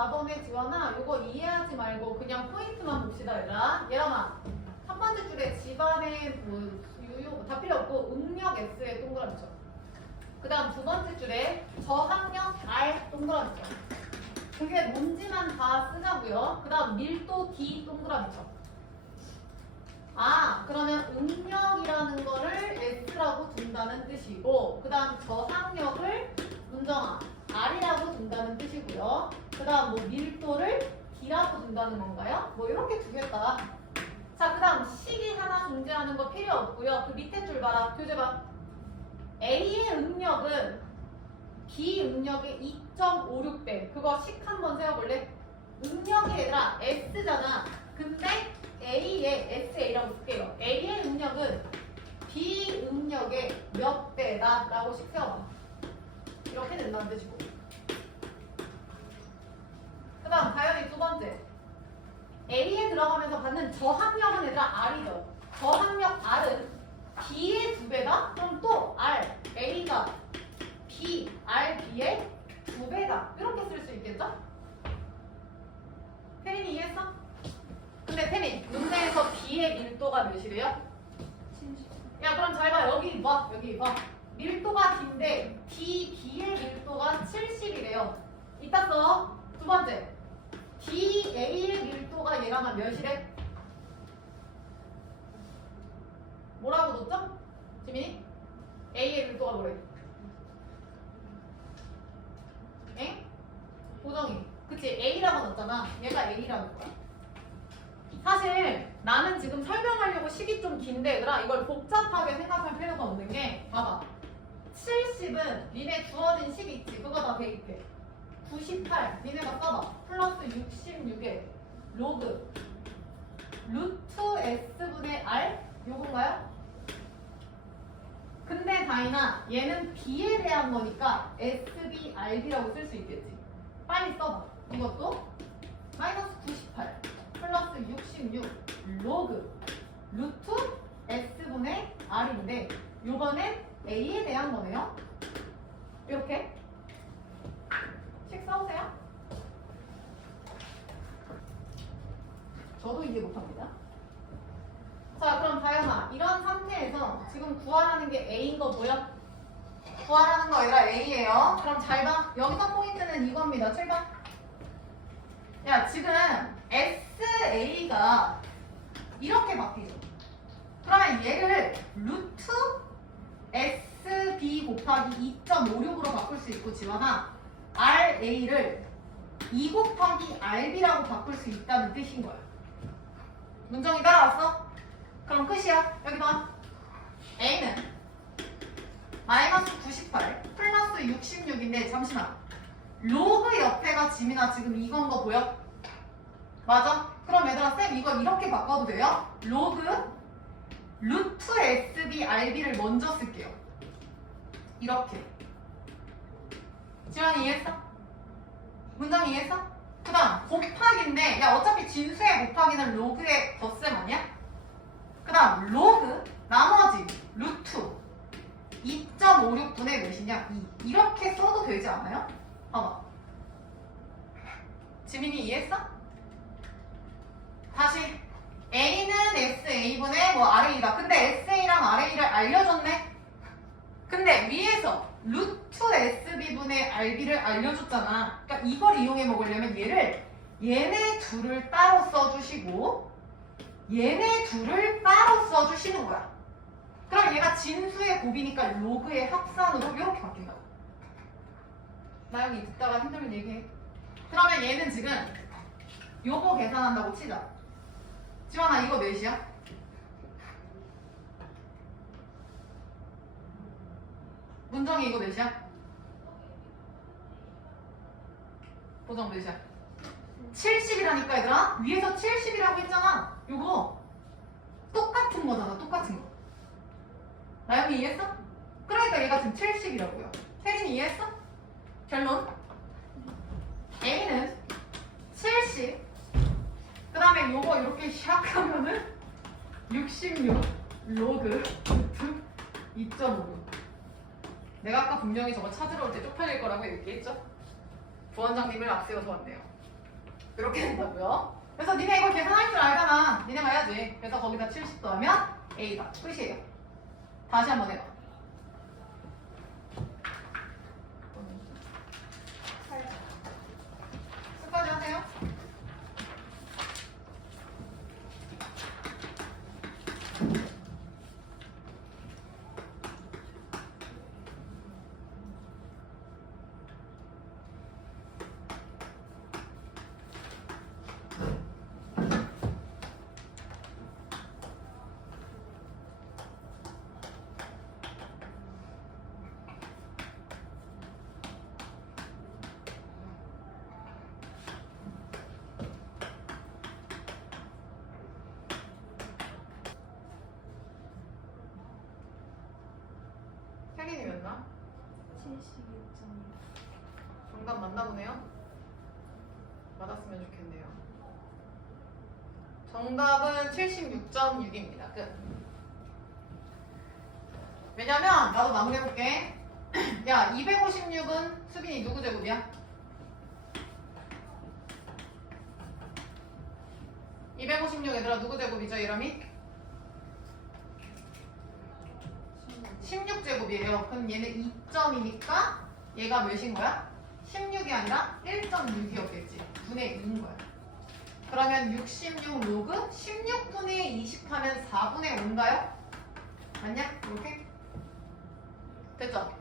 4번에 지원아 요거 이해하지 말고 그냥 포인트만 봅시다 얘들아. 얘랑아 첫 번째 줄에 집안의 뭐 유효 다 필요 없고 응력 S에 동그라미 쳐. 그 다음 두 번째 줄에 저항력 R 동그라미 쳐. 그게 뭔지만 다 쓰자고요. 그 다음 밀도 D 동그라미 쳐. 아 그러면 응력이라는 거를 S라고 둔다는 뜻이고 그 다음 저항력을 문정아 R이라고 둔다는 뜻이고요. 그 다음 뭐 밀도를 D라고 둔다는 건가요? 뭐 이렇게 두겠다. 자 그 다음 식이 하나 존재하는 거 필요 없고요. 그 밑에 줄 봐라. 교재 봐. A의 응력은 B 응력의 2.56배. 그거 식 한번 세워볼래? 응력이 얘들아 S잖아. 근데 A의 SA라고 쓸게요. A의 응력은 B 응력의 몇 배다 라고 식 세워봐. 이렇게 된다는 뜻이고. 그 다음 다현이 두 번째. A에 들어가면서 받는 저항력은 얘들아 R이죠. 저항력 R은 B의 2배다? 그럼 또 R, A가 B, R, B의 2배다. 이렇게 쓸 수 있겠죠? 태린이 이해했어? 근데 태린, 문제에서 B의 밀도가 몇이래요? 70. 야 그럼 잘 봐. 여기 봐. 여기 봐. 밀도가 D인데 B의 밀도가 70이래요. 이따 써. 두 번째. DA의 밀도가 얘랑 몇이래? 뭐라고 뒀죠? 지민이? A의 밀도가 뭐래? 엥? 보정이. 그치 A라고 넣었잖아. 얘가 A라는 거야. 사실 나는 지금 설명하려고 식이 좀 긴데 얘들아 이걸 복잡하게 생각할 필요가 없는 게 봐봐. 70은 니네 주어진 식이 있지. 그거 다 대입해. 98 니네가 써봐. 플러스 66에 로그 루트 S분의 R 요건가요? 근데 다이나 얘는 B에 대한 거니까 SB, RB라고 쓸 수 있겠지. 빨리 써봐. 이것도 마이너스 98 플러스 66 로그 루트 S분의 R인데 요거는 A에 대한 거네요. 이렇게 식 써오세요. 저도 이해 못합니다. 자 그럼 다현아 이런 상태에서 지금 구하라는 게 A인 거 보여? 구하라는 거 얘들아 A예요. 그럼 잘 봐. 여기서 포인트는 이겁니다. 7번. 야 지금 SA가 이렇게 바뀌죠. 그러면 얘를 루트 SB 곱하기 2.56으로 바꿀 수 있고 지원아 RA를 2 곱하기 RB라고 바꿀 수 있다는 뜻인 거야. 문정이 따라왔어? 그럼 끝이야. 여기 봐. A는 마이너스 98 플러스 66인데 잠시만. 로그 옆에가 지민아 지금 이건 거 보여? 맞아? 그럼 얘들아 쌤 이거 이렇게 바꿔도 돼요? 로그 루트 SB RB를 먼저 쓸게요. 이렇게. 지원이 이해했어? 문장 이해했어? 그 다음 곱하기인데 야 어차피 진수의 곱하기는 로그의 덧셈 아니야? 그 다음 로그 나머지 루트 2.56분의 몇이냐? 2 이렇게 써도 되지 않아요? 봐봐. 지민이 이해했어? 다시 A는 SA분의 뭐 RA다. 근데 SA랑 RA를 알려줬네? 근데 위에서 루트 SB분의 RB를 알려줬잖아. 그러니까 이걸 이용해 먹으려면 얘네 둘을 따로 써주시고 얘네 둘을 따로 써주시는 거야. 그럼 얘가 진수의 곱이니까 로그의 합산으로 이렇게 바뀐다. 나영이 듣다가 힘들면 얘기해. 그러면 얘는 지금 요거 계산한다고 치자. 지원아 이거 몇이야? 문정이 이거 몇이야? 보정 몇이야? 70이라니까 얘들아. 위에서 70이라고 했잖아. 요거 똑같은 거잖아. 똑같은 거. 나영이 이해했어? 그러니까 얘가 지금 70이라고요. 혜린이 이해했어? 결론 A는 70 그 다음에 요거 이렇게 샥 하면은 66 로그 2.5 내가 아까 분명히 저거 찾으러 올 때 쪽팔릴 거라고 얘기했죠? 부원장님을 앞세워서 왔네요. 이렇게 된다고요. 그래서 니네 이거 계산할 줄 알잖아. 니네가 해야지. 그래서 거기다 70 더하면 A다. 끝이에요. 다시 한번 해봐. 끝까지 하세요. 혜린이였나? 76.2. 정답 맞나 보네요. 맞았으면 좋겠네요. 정답은 76.6입니다. 끝. 왜냐면 나도 마무리해볼게. 야, 256은 수빈이 누구 제곱이야? 256 얘들아 누구 제곱이죠, 이름이? 16제곱이에요. 그럼 얘는 2점이니까 얘가 몇인 거야? 16이 아니라 1.6이었겠지. 분의 2인 거야. 그러면 66 로그 16분의 20 하면 4분의 5인가요? 맞냐? 이렇게? 됐죠?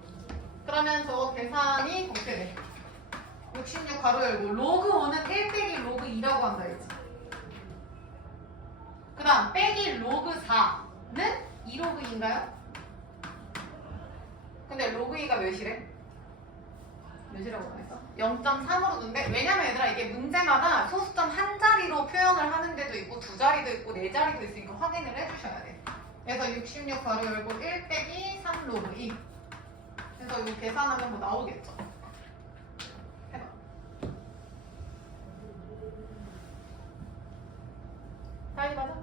그러면 저 계산이 어떻게 돼? 66 가로 열고 로그 5는 1 빼기 로그 2라고 한다 했지. 그 다음 빼기 로그 4는 2로그 2인가요? 근데 로그 2가 몇이래? 몇이라고 했어? 0.3으로 둔대? 왜냐면 얘들아 이게 문제마다 소수점 한 자리로 표현을 하는 데도 있고 두 자리도 있고 네 자리도 있으니까 확인을 해주셔야 돼. 그래서 66 가로 열고 1 빼기 3 로그 2. 그래서 이거 계산하면 뭐 나오겠죠? 해봐. 빨리 가자.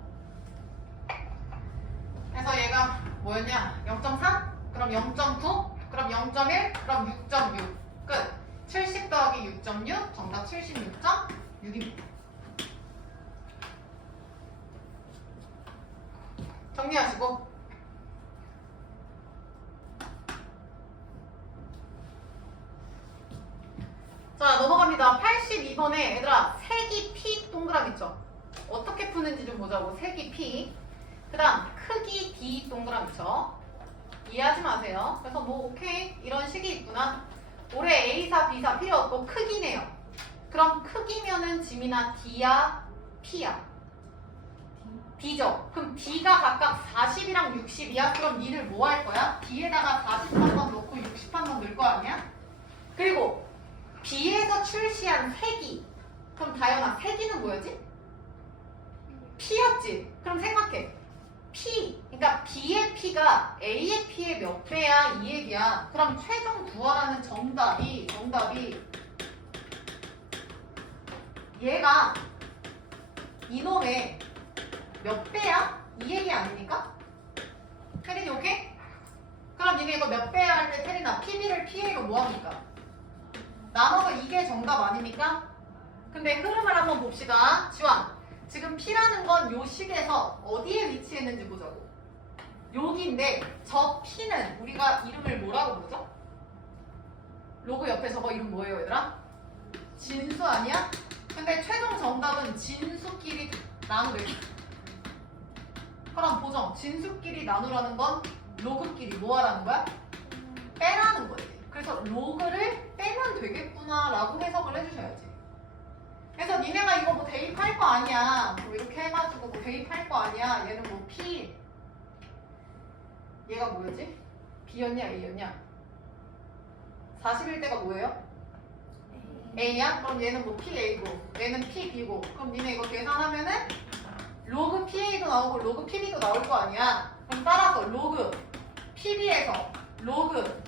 그래서 얘가 뭐였냐? 0.3? 그럼 0.9? 그럼 0.1? 그럼 6.6. 끝. 70 더하기 6.6 정답 76.6입니다. 정리하시고 자 넘어갑니다. 82번에 얘들아 색이 P 동그라미 있죠? 어떻게 푸는지 좀 보자고. 색이 P 그 다음 크기 D 동그라미 있죠? 이해하지 마세요. 그래서 뭐 오케이 이런 식이 있구나. 올해 A사 B사 필요 없고 크기네요. 그럼 크기면은 지민아 D야 P야? D죠. 그럼 D가 각각 40이랑 60이야. 그럼 니를 뭐 할 거야? D에다가 40 한 번 넣고 60 한 번 넣을 거 아니야? 그리고 B에서 출시한 색이 그럼 다현아 색이는 뭐였지? P였지. 그럼 생각해. P, 그러니까 B의 P가 A의 P의 몇 배야 이 얘기야. 그럼 최종 구하라는 정답이 얘가 이놈의 몇 배야? 이 얘기 아닙니까? 혜린이 오케이? 그럼 니네 이거 몇 배야 할 때 혜린아 PB를 PA로 뭐합니까? 나눠서 이게 정답 아닙니까? 근데 흐름을 한번 봅시다. 지원 지금 P라는 건 요 식에서 어디에 위치했는지 보자고. 여기인데 저 P는 우리가 이름을 뭐라고 부르죠? 로그 옆에 저거 이름 뭐예요 얘들아? 진수 아니야? 근데 최종 정답은 진수끼리 나누래. 그럼 보정 진수끼리 나누라는 건 로그끼리 뭐 하라는 거야? 빼라는 거지. 그래서 로그를 빼면 되겠구나 라고 해석을 해주셔야지. 그래서 니네가 이거 뭐 대입할 거 아니야. 뭐 이렇게 해가지고 뭐 대입할 거 아니야. 얘는 뭐 P 얘가 뭐였지? B였냐 A였냐? 41대가 뭐예요? A야? 그럼 얘는 뭐 PA고 얘는 PB고 그럼 니네 이거 계산하면은 로그 PA도 나오고 로그 PB도 나올 거 아니야. 그럼 따라서 로그 PB에서 로그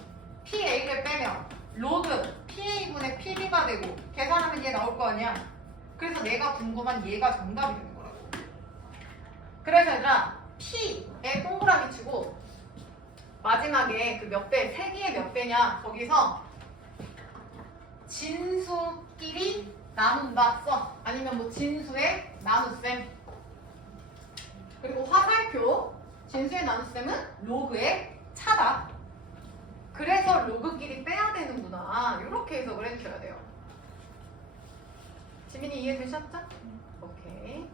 PA를 빼면 로그 PA분의 PB가 되고 계산하면 얘 나올 거 아니야. 그래서 내가 궁금한 얘가 정답이 되는 거라고. 그래서 얘들아 P에 동그라미 치고 마지막에 그 몇 배, 세기의 몇 배냐 거기서 진수끼리 나눈다 써. 아니면 뭐 진수의 나눗셈. 그리고 화살표 진수의 나눗셈은 로그의 차다. 그래서 로그끼리 빼야 되는구나. 이렇게 해석을 해주셔야 돼요. 지민이 이해되셨죠? 오케이.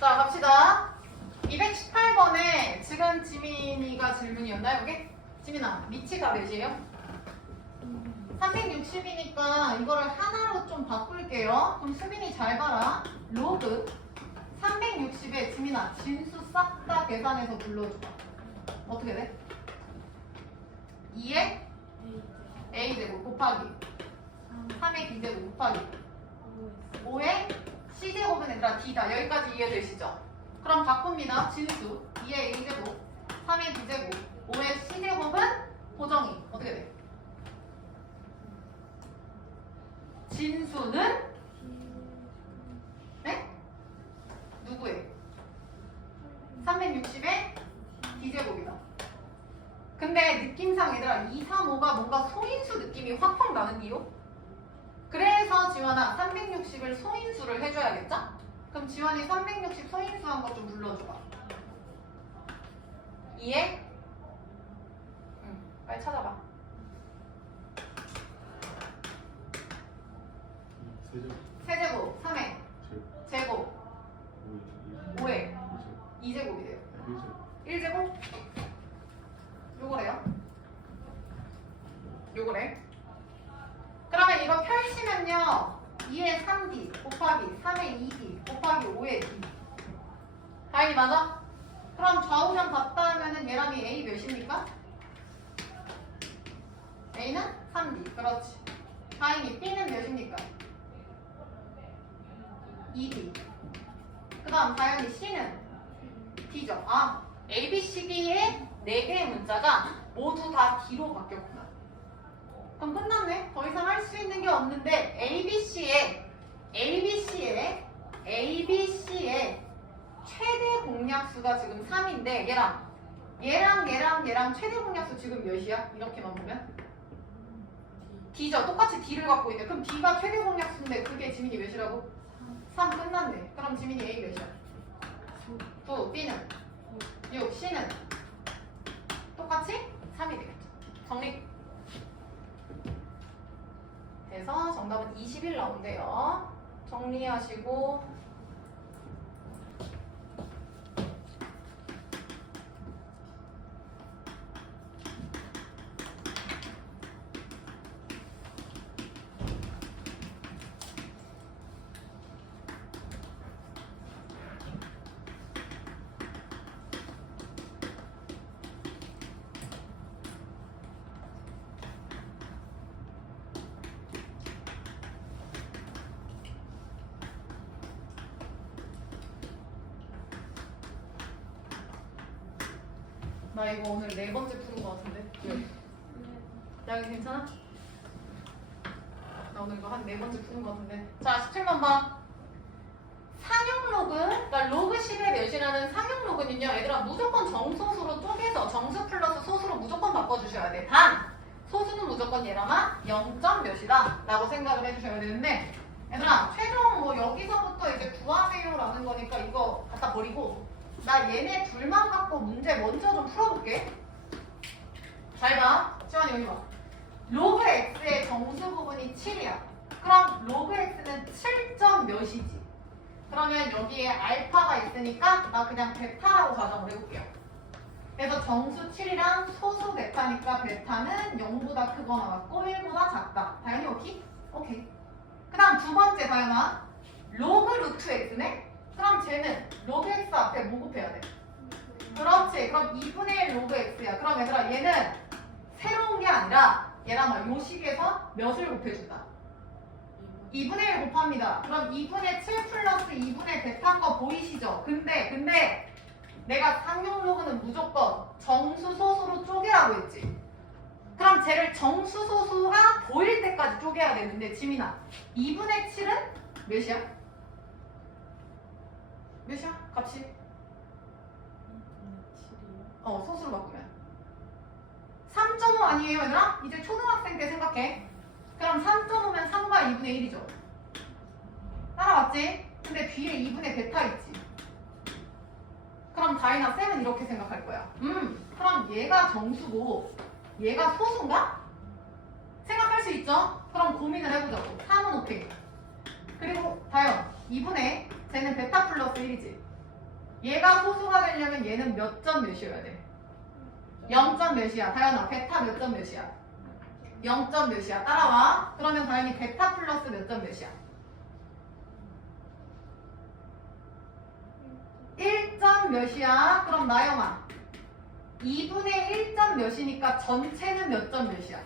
자, 갑시다. 218번에 지금 지민이가 질문이었나요, 이게? 지민아, 미치가 몇이에요? 360이니까 이거를 하나로 좀 바꿀게요. 그럼 수빈이 잘 봐라. 로그 360에 지민아, 진수 싹 다 계산해서 불러줘봐. 어떻게 돼? 2에 a제곱 곱하기 3의 b제곱 곱하기 5의 c제곱은 얘들아 d다. 여기까지 이해되시죠? 그럼 바꿉니다. 진수 2의 a제곱 3의 b제곱 5의 c제곱은 고정이 어떻게 돼? 진수는 네? 누구의? 360의 d제곱이다. 근데 느낌상 얘들아 2, 3, 5가 뭔가 소인수 느낌이 확확 나는디요? 그래서 지원아 360을 소인수를 해줘야겠죠? 그럼 지원이 360 소인수 한 거 좀 불러줘봐. 이해? 응, 빨리 찾아봐. 세제곱 3의 제곱 5의 2제곱이 돼요. 1제곱? 요거래요. 요거래. 그러면 이거 펼치면요 2의 3d 곱하기 3의 2d 곱하기 5의 d. 다행히 맞아? 그럼 좌우면 같다 하면은 얘랑이 a 몇입니까? a는 3d. 그렇지. 다행히 b는 몇입니까? 2d. 그 다음 다행히 c는 d죠. 아, a, b, c, d의 4개의 문자가 모두 다 d로 바뀌었구나. 그럼 끝났네. 더 이상 할 수 있는 게 없는데 ABC의 최대 공약수가 지금 3인데 얘랑 최대 공약수 지금 몇이야? 이렇게만 보면 D죠. 똑같이 D를 갖고 있네. 그럼 D가 최대 공약수인데 그게 지민이 몇이라고? 3 끝났네. 그럼 지민이 A 몇이야? 9, B는 6, C는 똑같이 3이 되겠죠. 정리. 그래서 정답은 21 나온대요. 정리하시고 나 이거 오늘 4번째 푸는 거 같은데? 왜? 나 이거 괜찮아? 나 오늘 이거 한 4번째 푸는 거 같은데. 자, 17번 봐. 상용 로그, 그러니까 로그 10의 몇이라는 상용 로그는요, 얘들아 무조건 정소수로 쪼개서 정수 플러스 소수로 무조건 바꿔주셔야 돼. 단! 소수는 무조건 얘랑아 0. 몇이다 라고 생각을 해주셔야 되는데, 얘들아 최종 뭐 여기서부터 이제 구하세요 라는 거니까 이거 갖다 버리고 나 얘네 둘만 갖고 문제 먼저 좀 풀어볼게. 잘 봐. 지원이 여기 봐. 로그 x의 정수 부분이 7이야. 그럼 로그 x는 7점 몇이지? 그러면 여기에 알파가 있으니까 나 그냥 베타라고 가정을 해볼게요. 그래서 정수 7이랑 소수 베타니까 베타는 0보다 크거나 같고 1보다 작다. 다현이 오케이? 오케이. 그 다음 두 번째 다현아. 로그 루트 x네? 그럼 쟤는 로그 x 앞에 뭐 곱해야 돼? 그렇지. 그럼 2분의 1 로그 x야. 그럼 얘들아 얘는 새로운 게 아니라 얘랑 요 식에서 몇을 곱해준다? 2분의 1 곱합니다. 그럼 2분의 7 플러스 2분의 베타인 거 보이시죠? 근데 내가 상용 로그는 무조건 정수 소수로 쪼개라고 했지. 그럼 쟤를 정수 소수가 보일 때까지 쪼개야 되는데 지민아 2분의 7은 몇이야? 몇이야? 값이? 소수로 바꾸면 3.5 아니면 아니에요 얘들아? 이제 초등학생 때 생각해. 그럼 3.5면 3과 2분의 1이죠. 따라왔지? 근데 뒤에 2분의 베타 있지. 그럼 다이나 쌤은 이렇게 생각할 거야. 그럼 얘가 정수고 얘가 소수인가? 생각할 수 있죠? 그럼 고민을 해보자고. 3은 오케이. 그리고 다현 2분의 쟤는 베타 플러스 1이지. 얘가 소수가 되려면 얘는 몇 점 몇이어야 돼? 0점 몇이야? 다현아 베타 몇 점 몇이야? 0점 몇이야? 따라와. 그러면 다현이 베타 플러스 몇 점 몇이야? 1점 몇이야? 그럼 나영아 2분의 1점 몇이니까 전체는 몇 점 몇이야?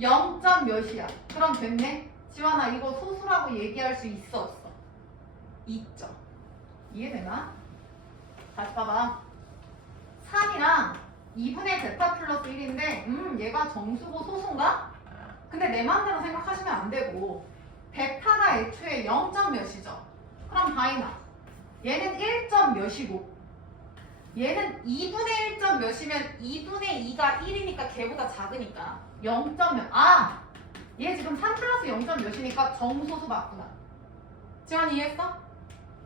0점 몇이야? 그럼 됐네? 지환아 이거 소수라고 얘기할 수 있어 없어? 있죠. 이해되나? 다시 봐봐. 3이랑 2분의 베타 플러스 1인데 얘가 정수고 소수인가? 근데 내 마음대로 생각하시면 안 되고 베타가 애초에 0점 몇이죠? 그럼 다이나 얘는 1점 몇이고 얘는 2분의 1점 몇이면 2분의 2가 1이니까 걔보다 작으니까 0점 몇. 아! 얘 지금 3 플러스 0점 몇이니까 정소수 맞구나. 지원이 이해했어?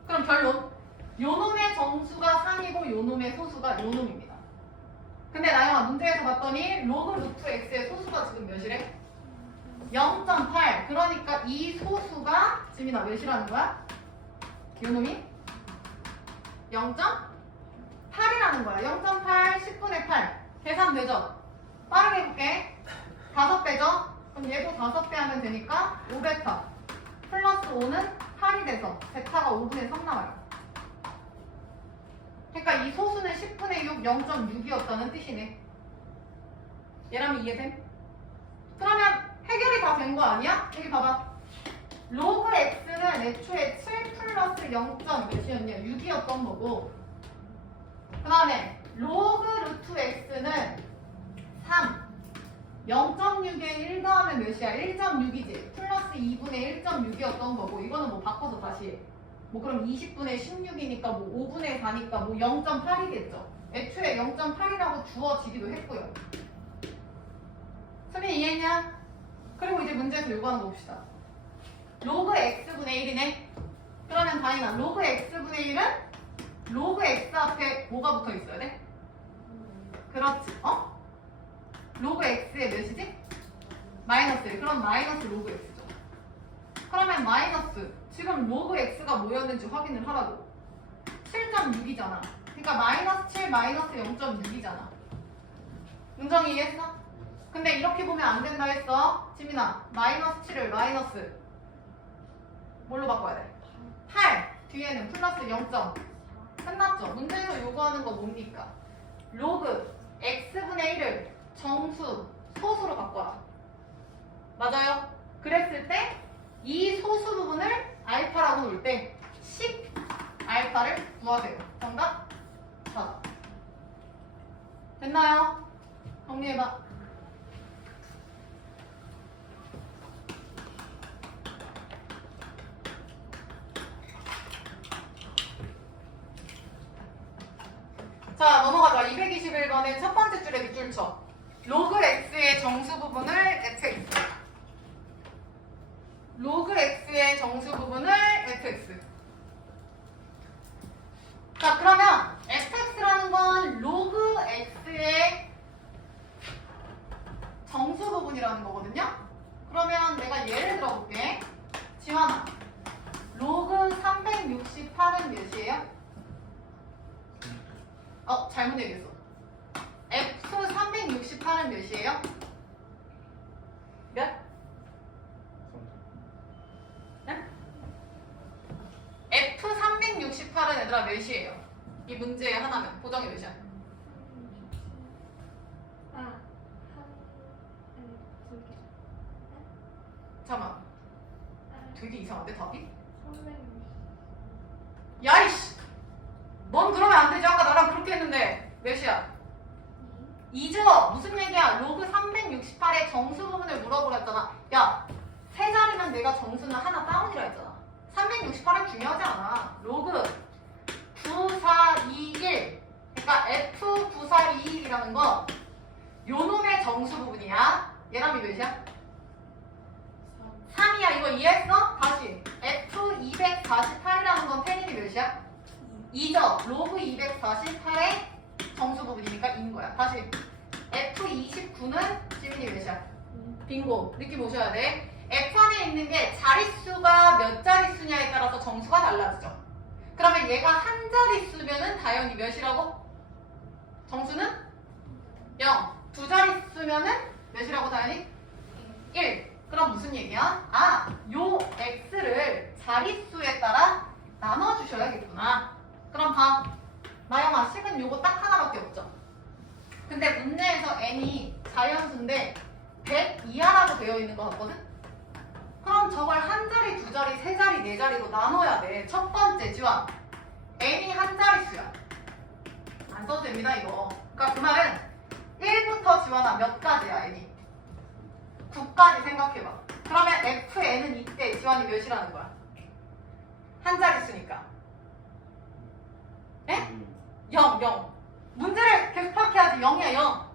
그럼 결론 요놈의 정수가 3이고 요놈의 소수가 요놈입니다. 근데 나영아 문제에서 봤더니 로그 루트 x의 소수가 지금 몇이래? 0.8. 그러니까 이 소수가 지민아 몇이라는 거야? 요놈이? 0.8이라는 거야. 0.8 10분의 8 계산 되죠? 빠르게 해볼게. 5배죠? 그럼 얘도 5배 하면 되니까 5베타 플러스 5는 8이 돼서 베타가 5분의 3 나와요. 그러니까 이 소수는 10분의 6 0.6이었다는 뜻이네. 얘라면 이해됨? 그러면 해결이 다 된 거 아니야? 여기 봐봐. 로그 x는 애초에 7 플러스 0. 몇이었냐? 6이었던 거고 그 다음에 로그 루트 x는 3 0.6에 1 더하면 몇이야? 1.6이지. 플러스 2분의 1.6이었던 거고 이거는 뭐 바꿔서 다시 해. 뭐 그럼 20분의 16이니까 뭐 5분의 4니까 뭐 0.8이겠죠. 애초에 0.8이라고 주어지기도 했고요. 수빈 이해했냐? 그리고 이제 문제에서 요구하는 거 봅시다. 로그 x분의 1이네. 그러면 다이나 로그 x분의 1은 로그 x 앞에 뭐가 붙어 있어야 돼? 그렇지. 어? 로그 x의 몇이지? 마이너스 1. 그럼 마이너스 로그 x죠. 그러면 마이너스 지금 로그 x가 뭐였는지 확인을 하라고. 7.6이잖아. 그러니까 마이너스 7 마이너스 0.6이잖아. 은정이 이해했어? 근데 이렇게 보면 안 된다 했어. 지민아 마이너스 7을 마이너스 뭘로 바꿔야 돼? 8 뒤에는 플러스 0. 끝났죠? 문제에서 요구하는 거 뭡니까? 로그 x분의 1을 정수, 소수로 바꿔라. 맞아요? 그랬을 때 이 소수 부분을 알파라고 놓을 때 10 알파를 구하세요. 정답? 4. 됐나요? 정리해봐. 자, 넘어가자. 221번의 첫 번째 줄에 밑줄 쳐. 로그 x의 정수 부분을 fx. 로그 x의 정수 부분을 fx. 자, 그러면 fx라는 건 로그 x의 정수 부분이라는 거거든요. 그러면 내가 예를 들어볼게. 지환아, 로그 368은 몇이에요? 잘못 얘기했어. F 368은 몇이에요? 몇? 네? F 368은 얘들아 몇이에요? 이 문제의 하나면 보정이 몇이야? 잠깐만. 되게 이상한데 답이? 야이씨! 넌 그러면 안 되지. 아까 나랑 그렇게 했는데 몇이야? 2죠? 무슨 얘기야? 로그 368의 정수 부분을 물어보라 했잖아. 야, 세 자리면 내가 정수는 하나 다운이라 했잖아. 368은 중요하지 않아. 로그 9421 그러니까 F9421이라는 거 요 놈의 정수 부분이야. 얘람이 몇이야? 3이야. 이거 이해했어? 다시 F248이라는 건 태닝이 몇이야? 2죠. 로그 248의 정수 부분이니까 2인 거야. 다시 F29는 지민이 몇이야? 빙고. 느낌 오셔야 돼. F 안에 있는 게 자릿수가 몇 자릿수냐에 따라서 정수가 달라지죠. 그러면 얘가 한 자릿수면은 당연히 몇이라고? 정수는 0. 두 자릿수면은 몇이라고 당연히? 1. 그럼 무슨 얘기야? 아, 요 x를 자릿수에 따라 나눠주셔야겠구나. 그럼 봐. 나영아, 식은 요거 딱 하나밖에 없죠. 근데 문제에서 n이 자연수인데 100 이하라고 되어 있는 것 같거든? 그럼 저걸 한 자리, 두 자리, 세 자리, 네 자리로 나눠야 돼. 첫 번째 지원. n이 한 자릿수야. 안 써도 됩니다, 이거. 그러니까 그 말은 1부터 지원아 몇 가지야, n이? 9까지 생각해봐. 그러면 fn은 이때 지원이 몇이라는 거야? 한 자릿수니까. 에? 0, 0. 문제를 계속 파악해야지. 0이야, 0.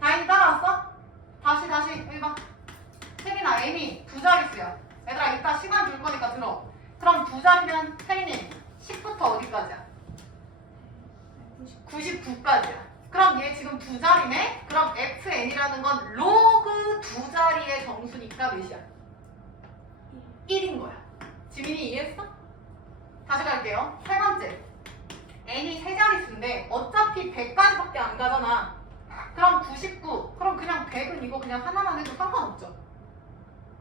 다행히 따라왔어? 다시, 여기 봐. 세민아, n이 두 자릿수야. 얘들아, 이따 시간 줄 거니까 들어. 그럼 두 자리면 세민이 10부터 어디까지야? 99까지야. 그럼 얘 지금 두 자리네? 그럼 fn이라는 건 로그 두 자리의 정수니까 몇이야? 1인 거야. 지민이 이해했어? 다시 갈게요. 세 번째. n이 세 자릿수인데 어차피 100까지밖에 안 가잖아. 그럼 99. 그럼 그냥 100은 이거 그냥 하나만 해도 상관없죠.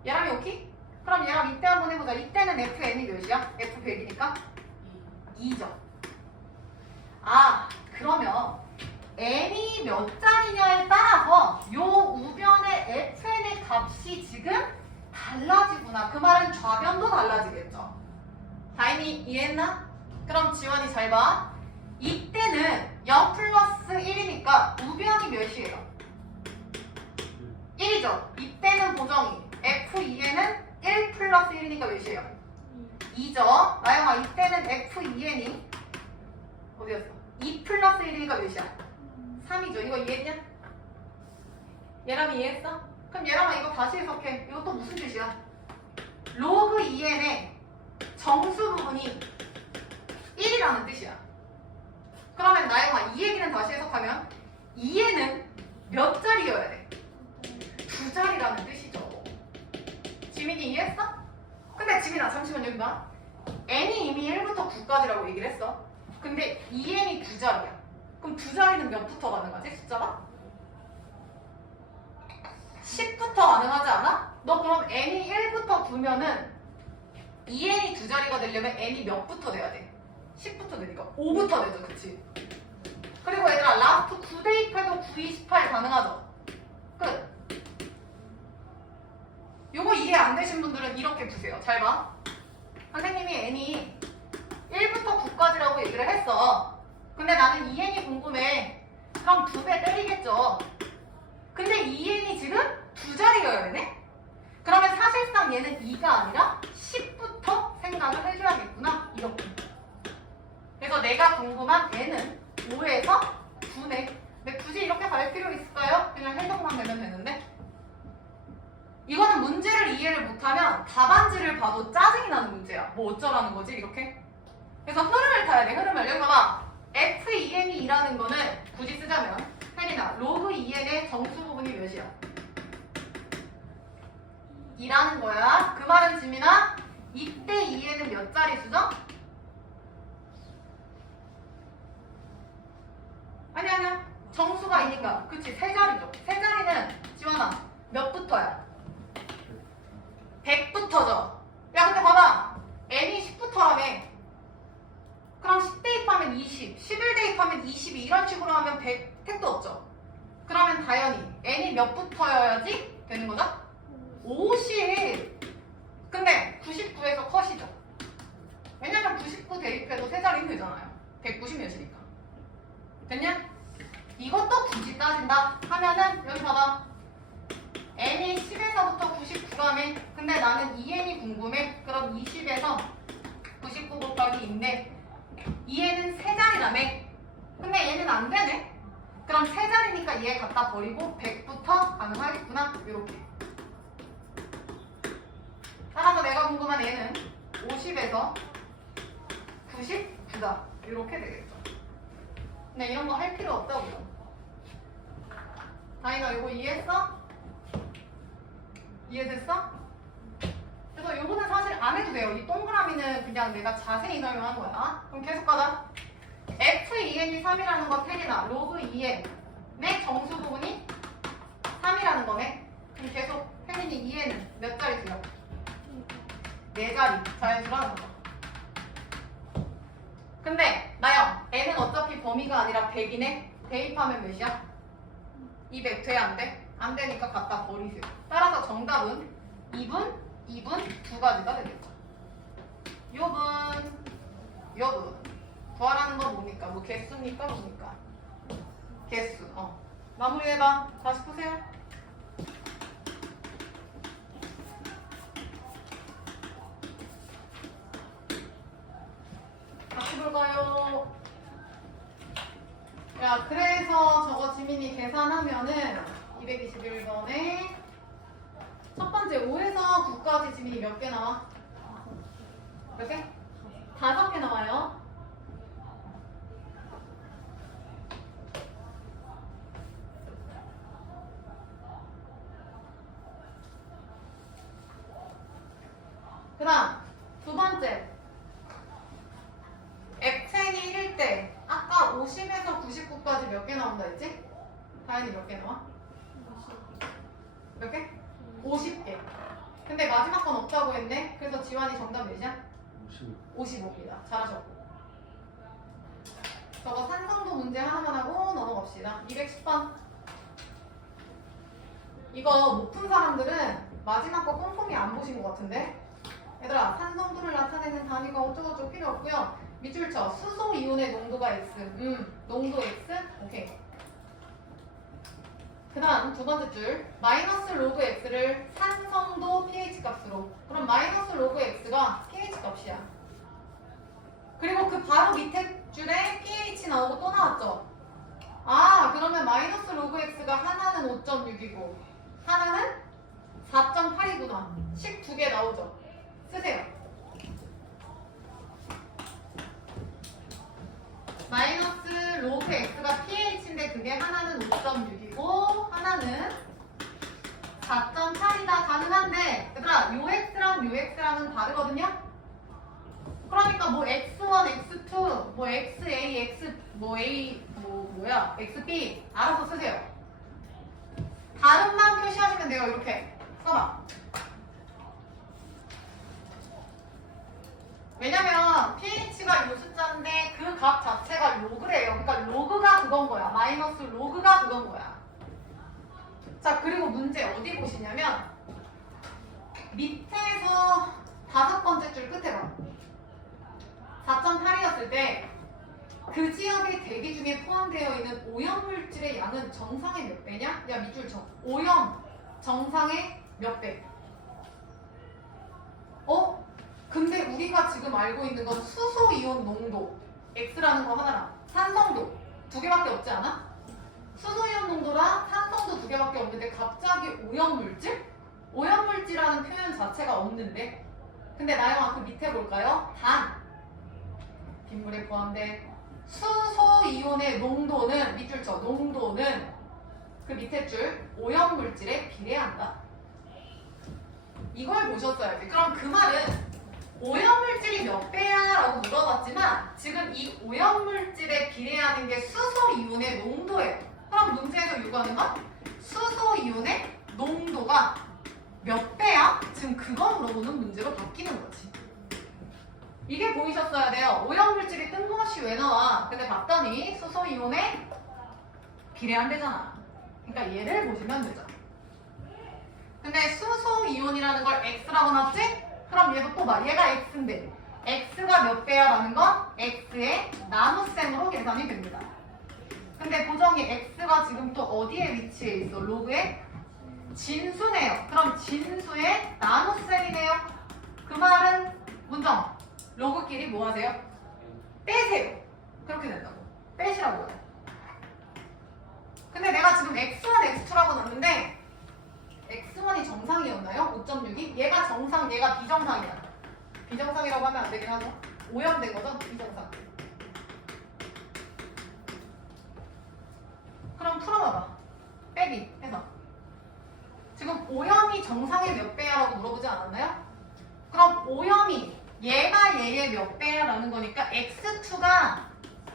얘랑이 오케이? 그럼 얘랑 이때 한번 해보자. 이때는 fn이 몇이야? f100이니까 2죠. 아, 그러면 n이 몇 자리냐에 따라서 요 우변의 fn의 값이 지금 달라지구나. 그 말은 좌변도 달라지겠죠. 다인이 이해했나? 그럼 지원이 잘 봐. 이때는 0 플러스 1이니까 우변이 몇이에요? 1이죠. 이때는 보정이 F2N은 1 플러스 1이니까 몇이에요? 2죠. 나영아, 이때는 F2N이 어디였어? 2 플러스 1이니까 몇이야? 3이죠. 이거 이해했냐? 얘랑이 이해했어? 그럼 얘랑아 이거 다시 해석해. 이거 또 무슨 뜻이야? 로그 2N의 정수 부분이 1이라는 뜻이야. 그러면 나영아 이 얘기는 다시 해석하면 2N은 몇 자리여야 돼? 두 자리라는 뜻이죠. 지민이 이해했어? 근데 지민아 잠시만 여기 봐. n이 이미 1부터 9까지라고 얘기를 했어. 근데 2n이 두 자리야. 그럼 두 자리는 몇부터 가능하지? 숫자가? 10부터 가능하지 않아? 너 그럼 n이 1부터 9면은 2n이 두 자리가 되려면 n이 몇부터 돼야 돼? 10부터 되니까 5부터 되죠. 그치? 그리고 얘들아 라스트 9 대입해도 9, 28 가능하죠? 끝. 요거 이해 안 되신 분들은 이렇게 푸세요. 잘 봐. 선생님이 n이 1부터 9까지라고 얘기를 했어. 근데 나는 2n이 궁금해. 그럼 2배 때리겠죠. 근데 2n이 지금 두 자리여야 되네? 그러면 사실상 얘는 2가 아니라 10부터 생각을 해줘야겠구나. 이렇게. 그래서 내가 궁금한 n은 5에서 9네. 근데 굳이 이렇게 갈 필요 있을까요? 그냥 해석만 되면 되는데. 이거는 문제를 이해를 못하면 답안지를 봐도 짜증이 나는 문제야. 뭐 어쩌라는 거지 이렇게? 그래서 흐름을 타야 돼. 흐름을. 여기 봐봐. F2N이 2라는 거는 굳이 쓰자면 혜린아 로그 2N의 정수 부분이 몇이야? 2라는 거야. 그 말은 지민아 이때 2N은 몇 자릿수죠? 아니야. 정수가 있으니까. 그치, 세 자리죠. 세 자리는 지원아 몇부터야? 100부터죠. 야 근데 봐봐. n이 10부터라며. 그럼 10 대입하면 20, 11 대입하면 22 이런 식으로 하면 100 택도 없죠. 그러면 당연히 n이 몇부터여야지 되는 거죠? 50. 근데 99에서 컷이죠. 왜냐면 99 대입해도 세 자리는 되잖아요. 190몇이니까. 됐냐? 이것도 굳이 따진다 하면은 여기 봐봐. n이 10에서부터 99가면 근데 나는 2n이 궁금해. 그럼 20에서 99 곱하기 2인데 2n은 세 자리라며. 근데 얘는 안 되네. 그럼 세 자리 3이니까 얘 갖다 버리고 100부터 가능하겠구나. 이렇게. 따라서 내가 궁금한 얘는 50에서 99다. 이렇게 되겠죠. 근데 이런 거 할 필요 없다고요. 다인아 이거 이해했어? 이해됐어? 그래서 요거는 사실 안 해도 돼요. 이 동그라미는 그냥 내가 자세히 설명한 거야. 그럼 계속 가자. f2n이 3이라는 거 테리나 로그 2n의 정수 부분이 3이라는 거네. 그럼 계속 혜린이 2n은 몇 자리수야? 4자리 자연수라는 거죠. 근데 나영 n은 어차피 범위가 아니라 100이네. 대입하면 몇이야? 200 돼? 안 돼? 안 되니까 갖다 버리세요. 따라서 정답은 2분, 2분 두 가지가 되겠죠. 요분 구하라는 건 뭡니까? 뭐 개수입니까? 뭡니까? 개수. 마무리해봐. 다시 보세요. 다시 볼까요? 야, 그래서 저거 지민이 계산하면은 221번에 첫 번째 5에서 9까지 지민이 몇 개 나와? 몇 개? 5개 나와요. 그 다음 두 번째 Xn이 1일 때 아까 50에서 99까지 몇 개 나온다 했지? 다현이 몇 개 나와? 몇 개? 50개. 근데 마지막 건 없다고 했네. 그래서 지환이 정답 몇이야? 55입니다. 잘하셨고. 저거 산성도 문제 하나만 하고 넘어갑시다. 210번. 이거 못 푼 사람들은 마지막 거 꼼꼼히 안 보신 것 같은데? 얘들아, 산성도를 나타내는 단위가 어쩌고저쩌고 필요 없고요. 밑줄 쳐. 수소 이온의 농도가 X. 농도 X? 오케이. 그 다음 두 번째 줄. 마이너스 로그 X를 산성도 pH 값으로. 그럼 마이너스 로그 X가 pH 값이야. 그리고 그 바로 밑에 줄에 pH 나오고 또 나왔죠? 아, 그러면 마이너스 로그 X가 하나는 5.6이고 하나는 4.8이구나. 식 두 개 나오죠? 쓰세요. 마이너스 로그 X가 pH인데 그게 하나는 5.6이고 하나는 4.8이다. 가능한데 얘들아 요 X랑 요 X랑은 다르거든요? 그러니까 뭐 X1, X2, 뭐 XA, X 뭐 A 뭐야 XB 알아서 쓰세요. 다른만 표시하시면 돼요. 이렇게 써봐. 왜냐면 pH가 요 숫자인데 그 값 자체가 로그래요. 그러니까 로그가 그건 거야. 마이너스 로그가 그건 거야. 자, 그리고 문제 어디 보시냐면 밑에서 5번째 줄 끝에 봐. 4.8이었을 때 그 지역의 대기 중에 포함되어 있는 오염물질의 양은 정상의 몇 배냐? 야, 밑줄 쳐. 오염 정상의 몇 배? 근데 우리가 지금 알고 있는 건 수소 이온 농도 X라는 거 하나랑 산성도 두 개밖에 없지 않아? 수소 이온 농도랑 산성도 두 개밖에 없는데 갑자기 오염물질? 오염물질이라는 표현 자체가 없는데? 근데 나영아 그 밑에 볼까요? 단 빗물에 포함된 수소 이온의 농도는 밑줄 쳐. 농도는 그 밑에 줄 오염물질에 비례한다. 이걸 보셨어야지. 그럼 그 말은 오염물질이 몇 배야? 라고 물어봤지만 지금 이 오염물질에 비례하는 게 수소이온의 농도예요. 그럼 문제에서 요구하는 건 수소이온의 농도가 몇 배야? 지금 그거 물어보는 문제로 바뀌는 거지. 이게 보이셨어야 돼요. 오염물질이 뜬금없이 왜 나와? 근데 봤더니 수소이온에 비례한대잖아. 그러니까 얘를 보시면 되죠. 근데 수소이온이라는 걸 X라고 놨지? 그럼 얘도 또 봐. 얘가 X인데 X가 몇 배야? 라는 건 X의 나눗셈으로 계산이 됩니다. 근데 보정이 X가 지금 또 어디에 위치해 있어? 로그의 진수네요. 그럼 진수의 나눗셈이네요. 그 말은 문정 로그끼리 뭐 하세요? 빼세요. 그렇게 된다고. 빼시라고 해요. 근데 내가 지금 x1, x2라고 놨는데 x1이 정상이었나요? 5.6이? 얘가 정상, 얘가 비정상이야. 비정상이라고 하면 안 되긴 하죠. 오염된 거죠? 비정상. 그럼 풀어봐봐. 빼기 해서. 지금 오염이 정상의 몇 배야라고 물어보지 않았나요? 그럼 오염이 얘가 얘의 몇 배야라는 거니까 x2가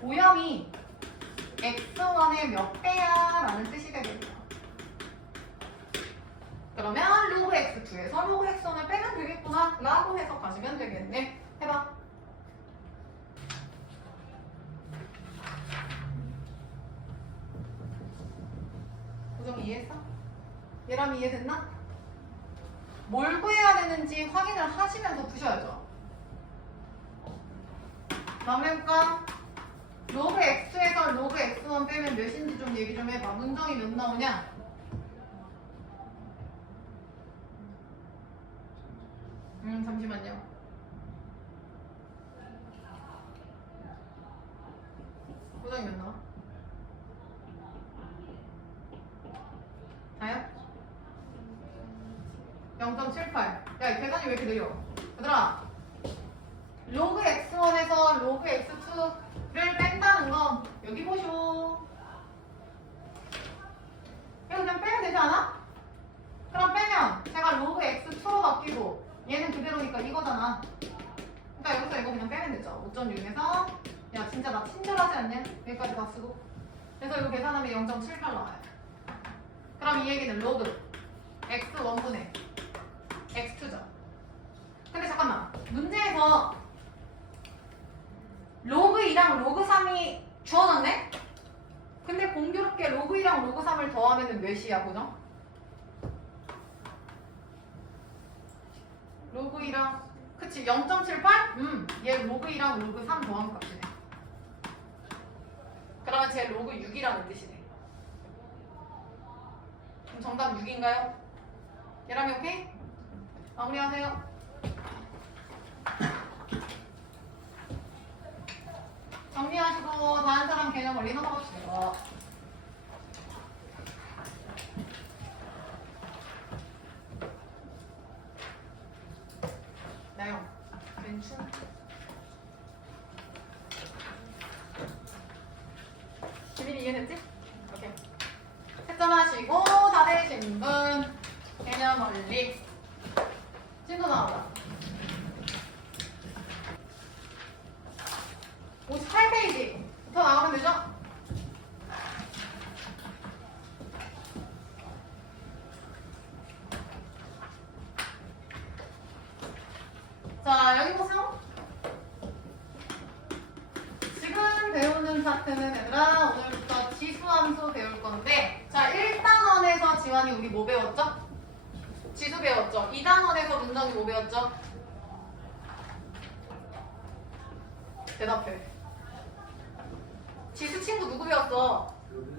오염이 x1의 몇 배야라는 뜻이 되겠네요. 그러면 로그 x2에서 로그 x1을 빼면 되겠구나 라고 해석하시면 되겠네. 해봐. 고정 이해했어? 얘랑 이해됐나? 뭘 구해야 되는지 확인을 하시면서 푸셔야죠. 남해과 로그 x에서 로그 x1 빼면 몇인지 좀 얘기 좀 해봐. 문정이 몇 나오냐? 잠시만요. 고정이 몇 나와? 다요? 0.78. 야, 계산이 왜 이렇게 느려? 얘들아, 로그 x1에서 로그 x2를 뺀다는 건 여기 보쇼. 이거 그냥 빼면 되지 않아? 그럼 빼면 제가 로그 x2로 바뀌고 얘는 그대로니까 이거잖아. 그러니까 여기서 이거 그냥 빼면 되죠. 5.6에서 야 진짜 나 친절하지 않냐? 여기까지 다 쓰고. 그래서 이거 계산하면 0.78 나와요. 그럼 이 얘기는 로그 x1분의 x2죠. 근데 잠깐만, 문제에서 로그 2랑 로그 3이 주어졌네? 근데 공교롭게 로그 2랑 로그 3을 더하면 몇이야, 고정? 로그 2랑 그치 0.78? 얘 로그 2랑 로그 3 더한 값이네. 그러면 제 로그 6이라는 뜻이네. 그럼 정답 6인가요? 얘랑이 오케이? 마무리하세요. 정리하시고 다른 사람 개념 원리 넘어갑시다. 나영, 괜찮? 지민이 이해됐지? 오케이. 채점하시고 다 되신 분 개념 원리 진도 나오다. 58페이지부터 나오면 되죠? 자, 여기 보세요. 지금 배우는 파트는 얘들아 오늘부터 지수함수 배울 건데, 자 1단원에서 지환이 우리 뭐 배웠죠? 지수 배웠죠? 2단원에서 문정이 뭐 배웠죠? 대답해. 지수 친구 누구 배웠어?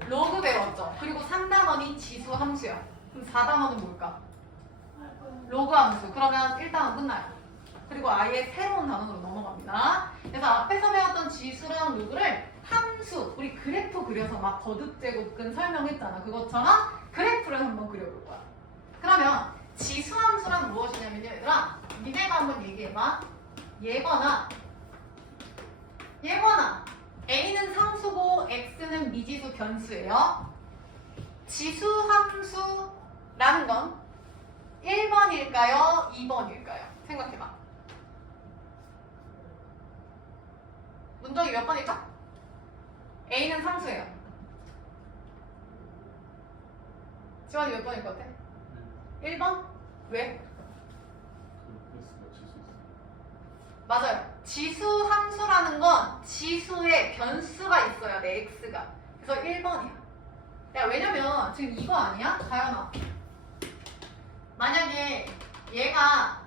로그 배웠죠? 그리고 3단원이 지수 함수야. 그럼 4단원은 뭘까? 로그 함수. 그러면 1단원 끝나요. 그리고 아예 새로운 단원으로 넘어갑니다. 그래서 앞에서 배웠던 지수랑 로그를 함수, 우리 그래프 그려서 막 거듭 제곱근 설명했잖아. 그것처럼 그래프를 한번 그려볼 거야. 그러면 지수 함수란 무엇이냐면요, 얘들아. 니네가 한번 얘기해봐. 얘거나 A는 상수고 X는 미지수 변수예요. 지수 함수라는 건 1번일까요? 2번일까요? 생각해봐. 문정이 몇 번일까? A는 상수예요. 지원이 몇 번일 것 같아? 1번? 왜? 맞아요. 지수 함수라는 건 지수에 변수가 있어야 돼, x가. 그래서 1번이야. 야, 왜냐면 지금 이거 아니야? 다현아. 만약에 얘가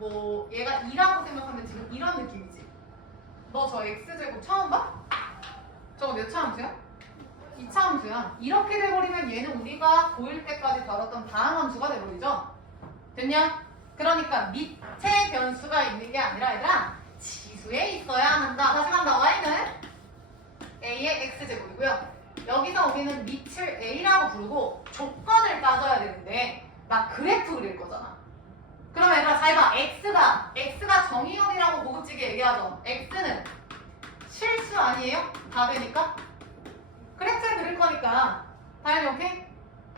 2라고 생각하면 지금 이런 느낌이지. 너 저 x제곱 처음 봐? 저거 몇 차 함수야? 2차 함수야. 이렇게 돼버리면 얘는 우리가 고1 때까지 다뤘던 다항 함수가 돼버리죠? 됐냐? 그러니까 밑에 변수가 있는 게 아니라 얘들아 지수에 있어야 한다. 다시 한다. y는 a의 x제곱이고요. 여기서 우리는 밑을 A라고 부르고 조건을 따져야 되는데 나 그래프 그릴 거잖아. 그러면 얘들아 잘 봐. X가 정의역이라고 고급지게 얘기하죠. X는 실수 아니에요? 다 되니까? 그래프를 그릴 거니까. 당연히 오케이?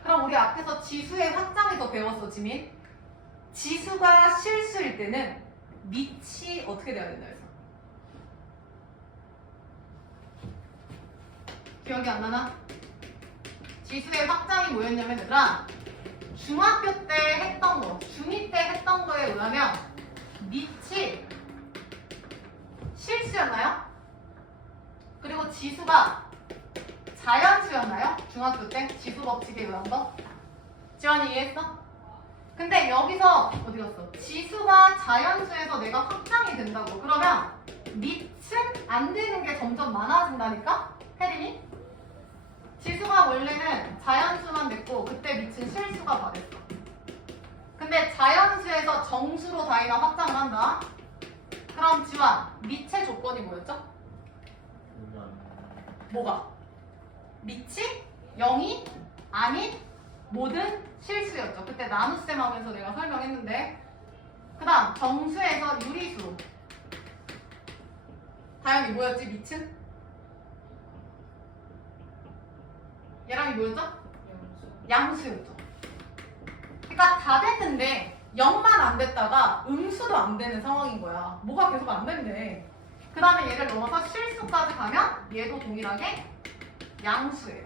그럼 우리 앞에서 지수의 확장에서 배웠어, 지민. 지수가 실수일 때는 밑이 어떻게 돼야 된다 해서. 기억이 안 나나? 지수의 확장이 뭐였냐면 얘들아 중학교 때 했던 거, 중2 때 했던 거에 의하면 밑이 실수였나요? 그리고 지수가 자연수였나요? 중학교 때 지수 법칙에 의한 거? 지원이 이해했어? 근데 여기서 어디 갔어? 지수가 자연수에서 내가 확장이 된다고. 그러면 밑은 안 되는 게 점점 많아진다니까? 혜린이? 지수가 원래는 자연수만 됐고 그때 밑은 실수가 다 됐어. 근데 자연수에서 정수로 다이나 확장을 한다. 그럼 지환, 밑의 조건이 뭐였죠? 뭐가? 밑이 0이 아닌 모든 실수였죠. 그때 나눗셈 하면서 내가 설명했는데. 그 다음 정수에서 유리수. 다현이 뭐였지? 밑은? 얘랑이 뭐였죠? 양수였죠. 그러니까 다 됐는데 0만 안 됐다가 음수도 안 되는 상황인 거야. 뭐가 계속 안 된대. 그 다음에 얘를 넘어서 실수까지 가면 얘도 동일하게 양수예요.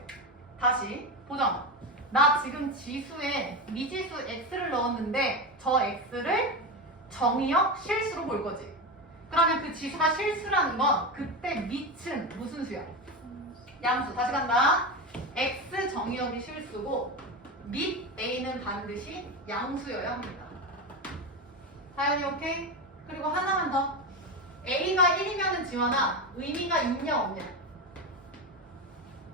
다시 보자. 나 지금 지수에 미지수 x를 넣었는데 저 x를 정의역 실수로 볼 거지. 그러면 그 지수가 실수라는 건 그때 밑은 무슨 수야? 양수. 다시 간다. x 정의역이 실수고 밑 a는 반드시 양수여야 합니다. 다현이 오케이? 그리고 하나만 더. a가 1이면은 지원아 의미가 있냐 없냐?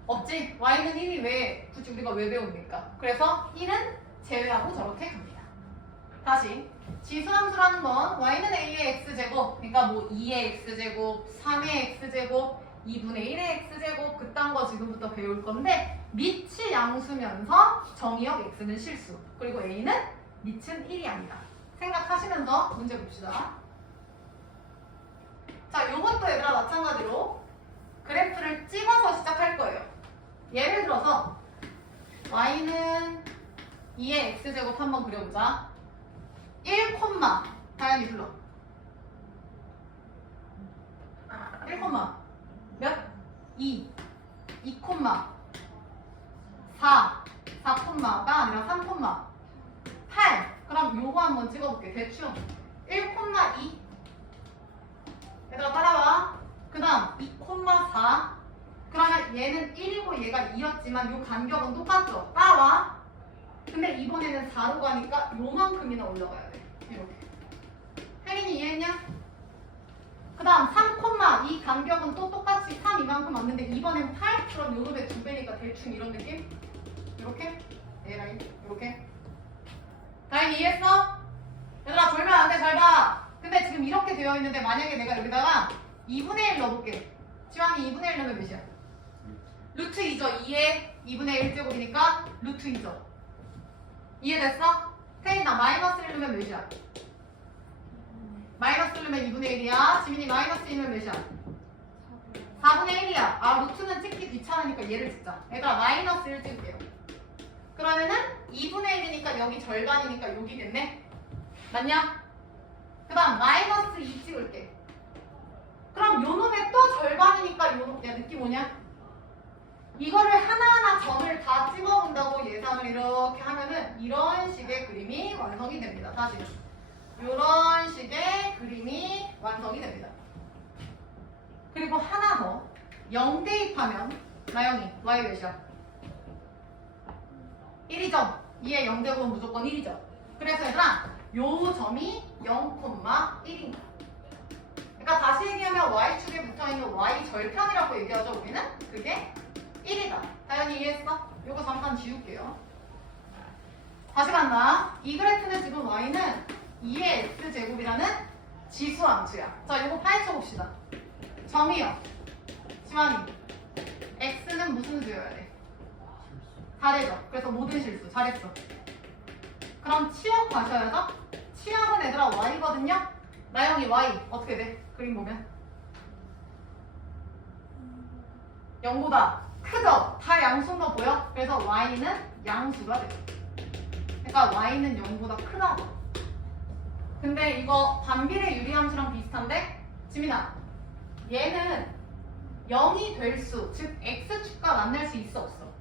없지? y는 1이 왜 굳이 우리가 왜 배웁니까? 그래서 1은 제외하고 저렇게 갑니다. 다시 지수함수라는 건 y는 a의 x제곱, 그러니까 뭐 2의 x제곱, 3의 x제곱, 2분의 1의 x제곱 그딴 거 지금부터 배울 건데 밑이 양수면서 정의역 x는 실수, 그리고 a는 밑은 1이 아니다. 생각하시면서 문제 봅시다. 자, 요것도 얘들아 마찬가지로 그래프를 찍어서 시작할 거예요. 예를 들어서 y는 2의 x제곱 한번 그려보자. 1, 다현이 불러. 1, 몇? 2, 4, 4가 아니라 3, 8. 그럼 요거 한번 찍어볼게. 대충 1, 2. 얘들아 따라와. 그 다음 2, 4. 그러면 얘는 1이고 얘가 2였지만 요 간격은 똑같죠? 따라와. 근데 이번에는 4로 가니까 요만큼이나 올라가야 돼. 이렇게. 혜린이 이해했냐? 그 다음 3, 이 간격은 또 똑같이 3 이만큼 왔는데 이번엔 8? 그럼 요놈의 2배니까 대충 이런 느낌? 이렇게? A라인 이렇게? 다행히 이해했어? 얘들아 졸면 안 돼. 잘 봐. 근데 지금 이렇게 되어 있는데 만약에 내가 여기다가 2분의 1 넣어볼게. 지환이 2분의 1 넣으면 몇이야? 루트 2죠. 2에 2분의 1제곱이니까 루트 2죠. 이해됐어? 태인아 마이너스 1 넣으면 몇이야? 마이너스 1 넣으면 2분의 1이야. 지민이 마이너스 2면 몇이야? 4분의 1이야. 아 루트는 찍기 귀찮으니까 얘를 찍자. 얘들아 마이너스 1 찍을게요. 그러면은 2분의 1이니까 여기 절반이니까 여기 됐네? 맞냐? 그 다음 마이너스 2 찍을게. 그럼 요놈의 또 절반이니까 요놈, 야 느낌 오냐? 이거를 하나하나 점을 다 찍어본다고 예상을 이렇게 하면은 이런 식의 그림이 완성이 됩니다. 다시 이런 식의 그림이 완성이 됩니다. 그리고 하나 더 0 대입하면 나영이 y 몇이야? 1이죠? 2에 0 대입은 무조건 1이죠? 그래서 얘들아 요 점이 0,1인 거야. 그러니까 다시 얘기하면 y축에 붙어있는 y 절편이라고 얘기하죠. 우리는 그게 1이다. 다현이 이해했어? 요거 잠깐 지울게요. 다시 간다. 이 그래프는 지금 y는 2의 x제곱이라는 지수함수야. 자, 요거 파헤쳐 봅시다. 점이요. 지환이 x는 무슨 지어야 돼? 잘해줘. 그래서 모든 실수. 잘했어. 그럼 취업 가셔야죠? 취업은 얘들아 y거든요? 나영이 y 어떻게 돼? 그림 보면 0보다 크죠? 다 양수인 거 보여? 그래서 y는 양수가 돼. 그러니까 y는 0보다 크다고. 근데 이거 반비례 유리함수랑 비슷한데 지민아 얘는 0이 될 수, 즉 x축과 만날 수 있어 없어?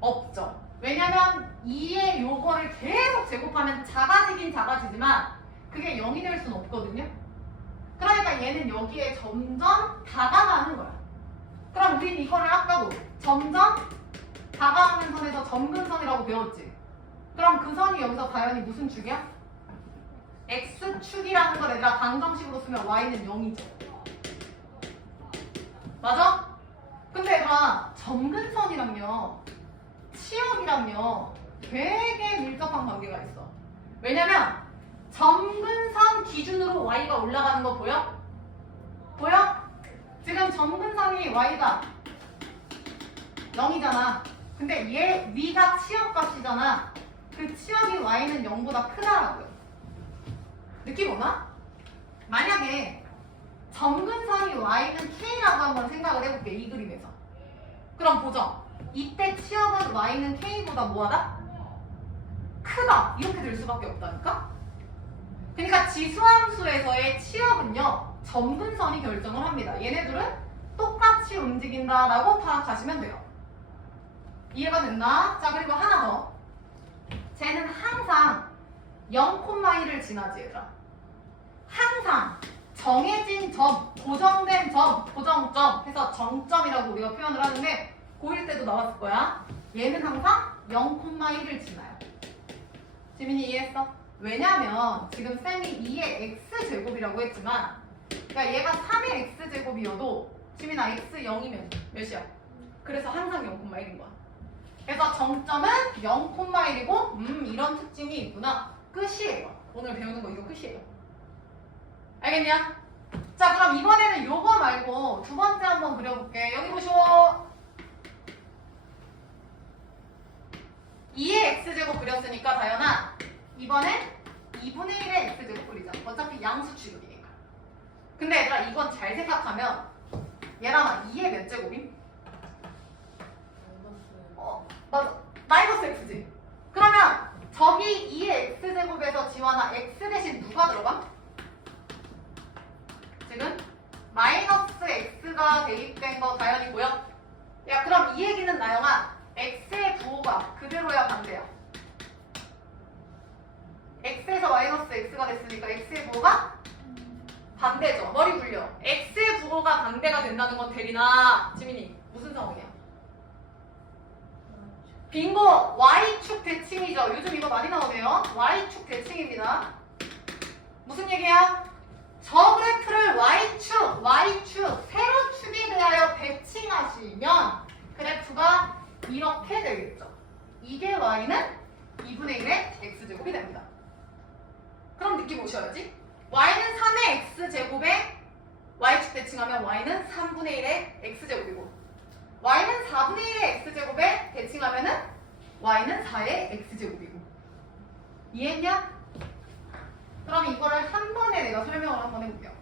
없죠. 왜냐면 2의 요거를 계속 제곱하면 작아지긴 작아지지만 그게 0이 될 수는 없거든요. 그러니까 얘는 여기에 점점 다가가는 거야. 그럼 우린 이거를 아까도 점점 다가오는 선에서 점근선이라고 배웠지. 그럼 그 선이 여기서 과연이 무슨 축이야? x축이라는 걸 얘들아 방정식으로 쓰면 y는 0이죠. 맞아? 근데 얘들아 점근선이랑요 취업이랑요 되게 밀접한 관계가 있어. 왜냐면 점근선 기준으로 y가 올라가는 거 보여? 보여? 지금 점근선이 y가 0이잖아. 근데 얘 위가 취업값이잖아. 그 취업이 y는 0보다 크다라고요. 느낌 오나? 만약에 점근선이 y는 k라고 한번 생각을 해볼게. 이 그림에서. 그럼 보죠. 이때 취업은 y는 k보다 뭐하다? 크다. 이렇게 될 수밖에 없다니까? 그러니까 지수함수에서의 취업은요. 점근선이 결정을 합니다. 얘네들은 똑같이 움직인다라고 파악하시면 돼요. 이해가 됐나? 자 그리고 하나 더. 쟤는 항상 0,1을 지나지 얘들아. 항상 정해진 점, 고정된 점, 고정점 해서 정점이라고 우리가 표현을 하는데 고1 때도 나왔을 거야. 얘는 항상 0,1을 지나요. 지민이 이해했어? 왜냐면 지금 쌤이 2의 x제곱이라고 했지만 그러니까 얘가 3의 x제곱이어도 지민아 x 0이면 몇이야? 그래서 항상 0,1인 거야. 그래서 정점은 0,1이고 이런 특징이 있구나. 끝이에요. 오늘 배우는 거 이거 끝이에요. 알겠냐? 자 그럼 이번에는 요거 말고 두 번째 한번 그려볼게. 여기 보시오. 2의 x제곱 그렸으니까 다현아 이번엔 2분의 1의 x제곱 그리자. 어차피 양수 취급이니까. 근데 얘들아 이건 잘 생각하면 얘랑아 2의 몇 제곱임? 맞아. 마이너스 x지. 그러면 저기 2의 x제곱에서 지원아 x 대신 누가 들어가? 지금 마이너스 x가 대입된 거 다현이 보여? 야 그럼 이 얘기는 나영아 x의 부호가 그대로야 반대야? x에서 마이너스 x가 됐으니까 x의 부호가 반대죠. 머리 굴려. x의 부호가 반대가 된다는 건 대리나 지민이 무슨 상황이야? 빙고 y축 대칭이죠. 요즘 이거 많이 나오네요. y축 대칭입니다. 무슨 얘기야? 저 그래프를 y축, 세로축에 대하여 대칭하시면 그래프가 이렇게 되겠죠. 이게 y는 2분의 1의 x제곱이 됩니다. 그럼 느낌 오셔야지. y는 3의 x제곱에 y축 대칭하면 y는 3분의 1의 x제곱이고 y는 4분의 1의 x제곱에 대칭하면은 y는 4의 x제곱이고. 이해했냐? 그럼 이거를 한 번에 내가 설명을 한번 해볼게요.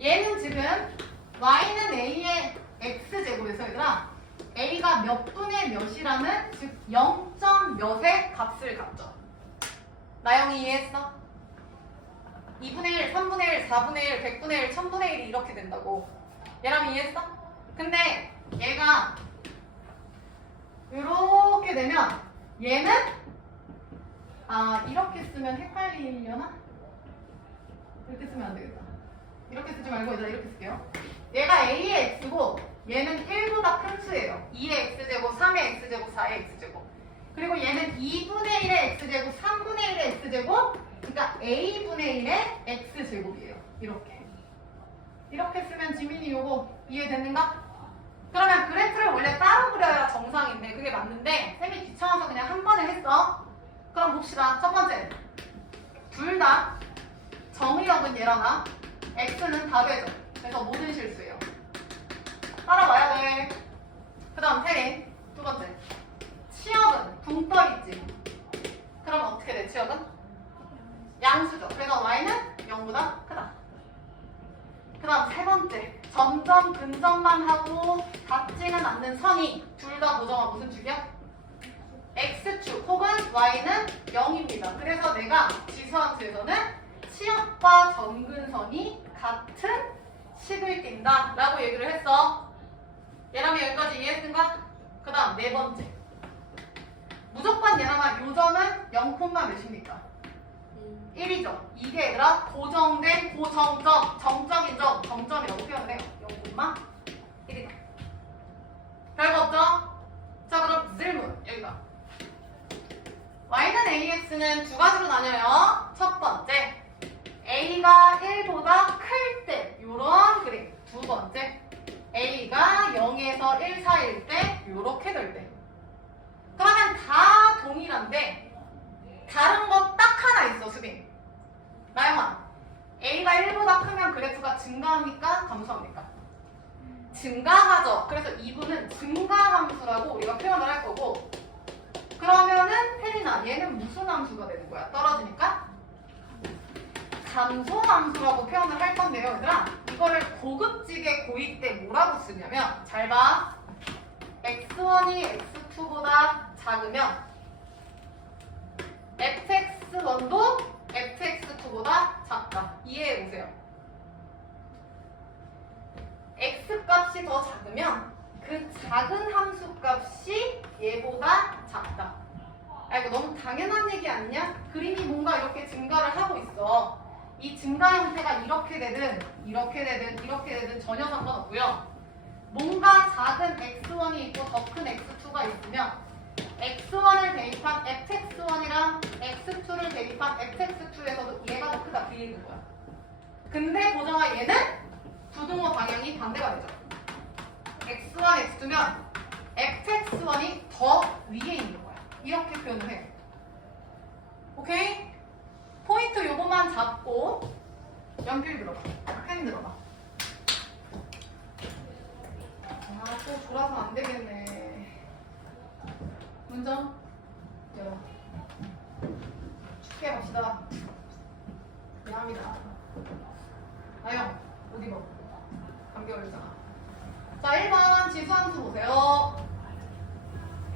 얘는 지금 y는 a의 x제곱에서 얘들아 a가 몇 분의 몇이라는 즉 0. 몇의 값을 갖죠. 나영이 이해했어? 2분의 1, 3분의 1, 4분의 1, 100분의 1, 1000분의 1이 이렇게 된다고. 얘랑 이해했어? 근데 얘가 이렇게 되면 얘는 이렇게 쓰면 헷갈리려나? 이렇게 쓰면 안 되겠다. 이렇게 쓰지 말고 일단 이렇게 쓸게요. 얘가 a의 x고 얘는 1보다 큰 수예요. 2의 x제곱, 3의 x제곱, 4의 x제곱. 그리고 얘는 2분의 1의 x제곱, 3분의 1의 x제곱, 그러니까 a분의 1의 x제곱이에요. 이렇게 쓰면 지민이 요거 이해됐는가? 그러면 그래프를 원래 따로 그려야 정상인데 그게 맞는데 쌤이 귀찮아서 그냥 한 번에 했어. 그럼 봅시다. 첫 번째 둘 다 정의역은 얘랑아 x는 답이죠. 그래서 모든 실수예요. 따라와야 돼. 그 다음 점점 근접만 하고 닿지는 않는 선이 둘 다 고정한 무슨 축이야? X축 혹은 Y는 0입니다. 그래서 내가 지수함수에서는 치역과 점근선이 같은 식을 띈다 라고 얘기를 했어. 얘라면 여기까지 이해했는가? 그 다음 네 번째. 무조건 얘라면 요점은 0, 몇입니까? 1이죠. 이게 얘들아 고정된 고정점, 정점인 점, 정점이라고 표현을 해요. 0,1이다. 별거 없죠? 자 그럼 질문 여기가 y는 ax는 두 가지로 나뉘어요. 첫 번째 a가 1보다 클 때 요런 그림. 두 번째 a가 0에서 1 사이일 때 요렇게 될 때. 그러면 다 동일한데 다른 거 딱 하나 있어 수빈. 나영아 a가 1보다 크면 그래프가 증가합니까? 감소합니까? 증가하죠. 그래서 이분은 증가함수라고 우리가 표현을 할 거고 그러면은 혜린아 얘는 무슨 함수가 되는 거야? 떨어지니까? 감소함수라고 표현을 할 건데요 얘들아 이거를 고급지게 고2 때 뭐라고 쓰냐면 잘 봐. x1이 x2보다 작으면 fx1도 fx2보다 작다. 이해해보세요. x 값이 더 작으면 그 작은 함수 값이 얘보다 작다. 아 이거 너무 당연한 얘기 아니냐? 그림이 뭔가 이렇게 증가를 하고 있어. 이 증가 형태가 이렇게 되든 이렇게 되든 이렇게 되든 전혀 상관없고요. 뭔가 작은 x1이 있고 더 큰 x2가 있으면 x1을 대입한 fx1이랑 x2를 대입한 fx2에서도 얘가 더 크다 그 얘기인 거야. 근데 보정아 얘는 부등호 방향이 반대가 되죠. x1, x2면 fx1이 더 위에 있는 거야. 이렇게 표현을 해. 오케이? 포인트 요거만 잡고 연필 들어봐. 펜 들어봐. 아, 또 졸아서 안 되겠네. 문정 열어. 춥게 갑시다. 미안합니다. 나영, 옷 입어. 감기 걸리잖아. 자, 1번 지수함수 보세요.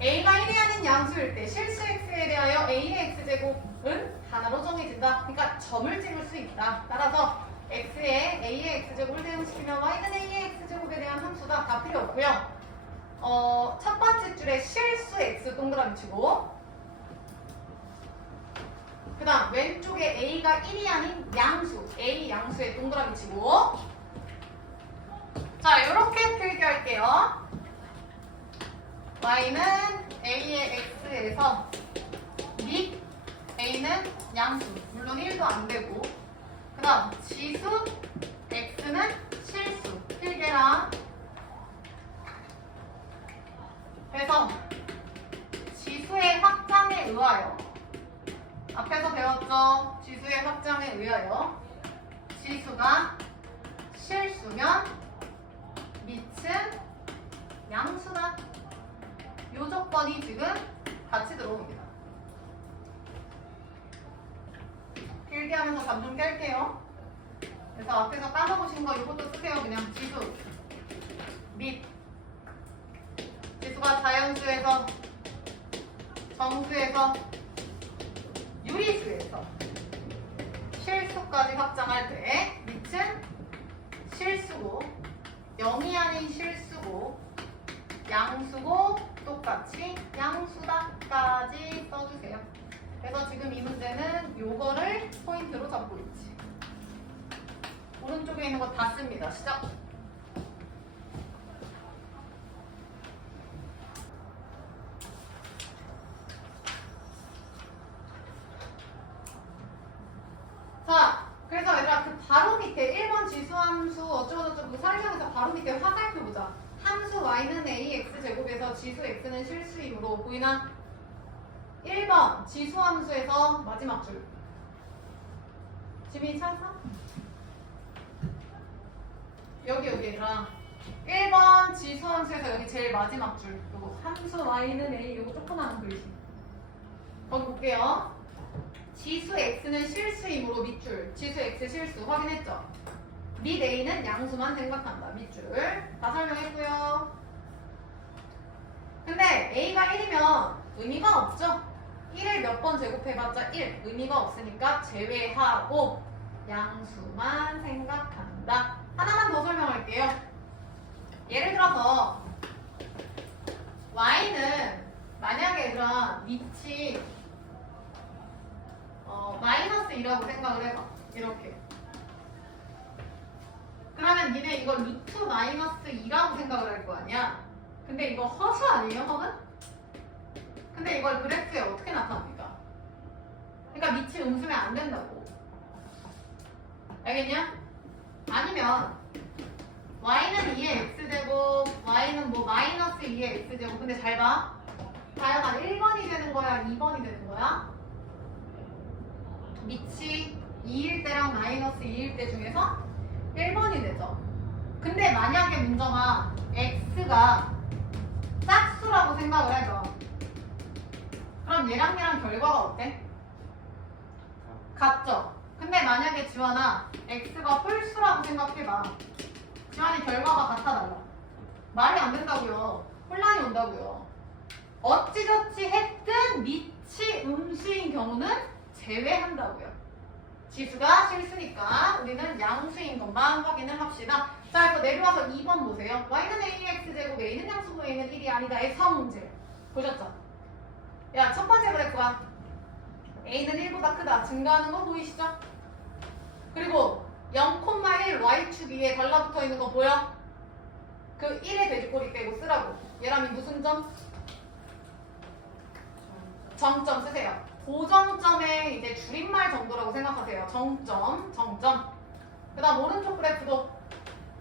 a가 1이 아닌 양수일 때 실수 x에 대하여 a의 x제곱은 하나로 정해진다. 그러니까 점을 찍을 수 있다. 따라서 x에 a의 x제곱을 대응시키면 y는 a의 x제곱에 대한 함수다. 다 필요 없고요. 첫 번째 줄에 실수 x 동그라미 치고 그 다음 왼쪽에 a가 1이 아닌 양수 a 양수에 동그라미 치고 자 이렇게 필기할게요. y는 a의 x에서 및 a는 양수 물론 1도 안 되고 그 다음 지수 x는 실수 필기랑 그래서 지수의 확장에 의하여 앞에서 배웠죠? 지수의 확장에 의하여 지수가 실수면 밑은 양수다. 요 조건이 지금 같이 들어옵니다. 필기하면서 잠 좀 깰게요. 그래서 앞에서 까먹으신 거 이것도 쓰세요. 그냥 지수 밑 지수가 자연수에서 정수에서 유리수에서 실수까지 확장할 때 밑은 실수고 0이 아닌 실수고 양수고 똑같이 양수다까지 써주세요. 그래서 지금 이 문제는 요거를 포인트로 잡고 있지. 오른쪽에 있는 거 다 씁니다. 시작! 자, 그래서 얘들아 그 바로 밑에 1번 지수함수 어쩌고저쩌고 설명에서 바로 밑에 화살표 보자. 함수 y는 ax제곱에서 지수 x는 실수이므로 보이나? 1번 지수함수에서 마지막 줄. 지민이 찾았어? 여기 얘들아 1번 지수함수에서 여기 제일 마지막 줄. 요거 함수 y는 a 요거 조그마한 글씨. 거기 볼게요. 지수 x는 실수이므로 밑줄 지수 x 실수 확인했죠? 밑 A는 양수만 생각한다. 밑줄 다 설명했고요. 근데 A가 1이면 의미가 없죠. 1을 몇 번 제곱해봤자 1 의미가 없으니까 제외하고 양수만 생각한다. 하나만 더 설명할게요. 예를 들어서 y는 만약에 그런 밑이 마이너스 2라고 생각을 해봐. 이렇게. 그러면 니네 이걸 루트 마이너스 2라고 생각을 할 거 아니야? 근데 이거 허수 아니에요, 허는? 근데 이걸 그래프에 어떻게 나타납니까? 그러니까 밑이 음수면 안 된다고. 알겠냐? 아니면 y는 2의 x제곱, y는 뭐 마이너스 2의 x제곱. 근데 잘 봐. 다양한 1번이 되는 거야, 2번이 되는 거야? 밑이 2일 때랑 마이너스 2일 때 중에서 1번이 되죠. 근데 만약에 문정아 x가 짝수라고 생각을 해줘. 그럼 얘랑 결과가 어때? 같죠? 근데 만약에 지원아 x가 홀수라고 생각해봐. 지원이 결과가 같아달라. 말이 안 된다고요. 혼란이 온다고요. 어찌저찌 했든 밑이 음수인 경우는 제외한다고요. 지수가 실수니까 우리는 양수인 것만 확인을 합시다. 자, 그래서 내려와서 2번 보세요. y는 ax제곱, a는 양수고 a는 1이 아니다의 성질. 보셨죠? 야, 첫 번째 그래프가 a는 1보다 크다. 증가하는 거 보이시죠? 그리고 0,1 y축 위에 달라붙어 있는 거 보여? 그 1의 돼지꼬리 빼고 쓰라고. 얘람이 무슨 점? 정점 쓰세요. 고정점의 이제 줄임말 정도라고 생각하세요. 정점, 정점. 그 다음 오른쪽 그래프도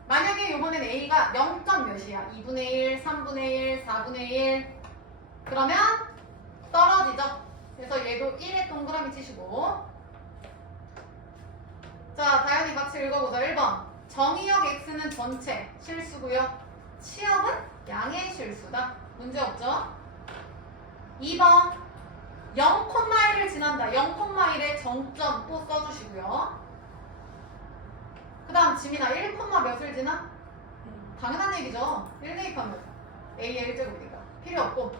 만약에 이번엔 a가 0. 몇이야? 2분의 1, 3분의 1, 4분의 1 그러면 떨어지죠. 그래서 얘도 1의 동그라미 치시고. 자, 다현이 같이 읽어보자. 1번 정의역 x는 전체 실수고요. 치역은 양의 실수다. 문제 없죠? 2번 0,1을 지난다. 0,1의 정점 또 써주시고요. 그 다음 지민아 1, 몇을 지나? 당연한 얘기죠. 1 대입하면 a의 1제곱이니까 필요 없고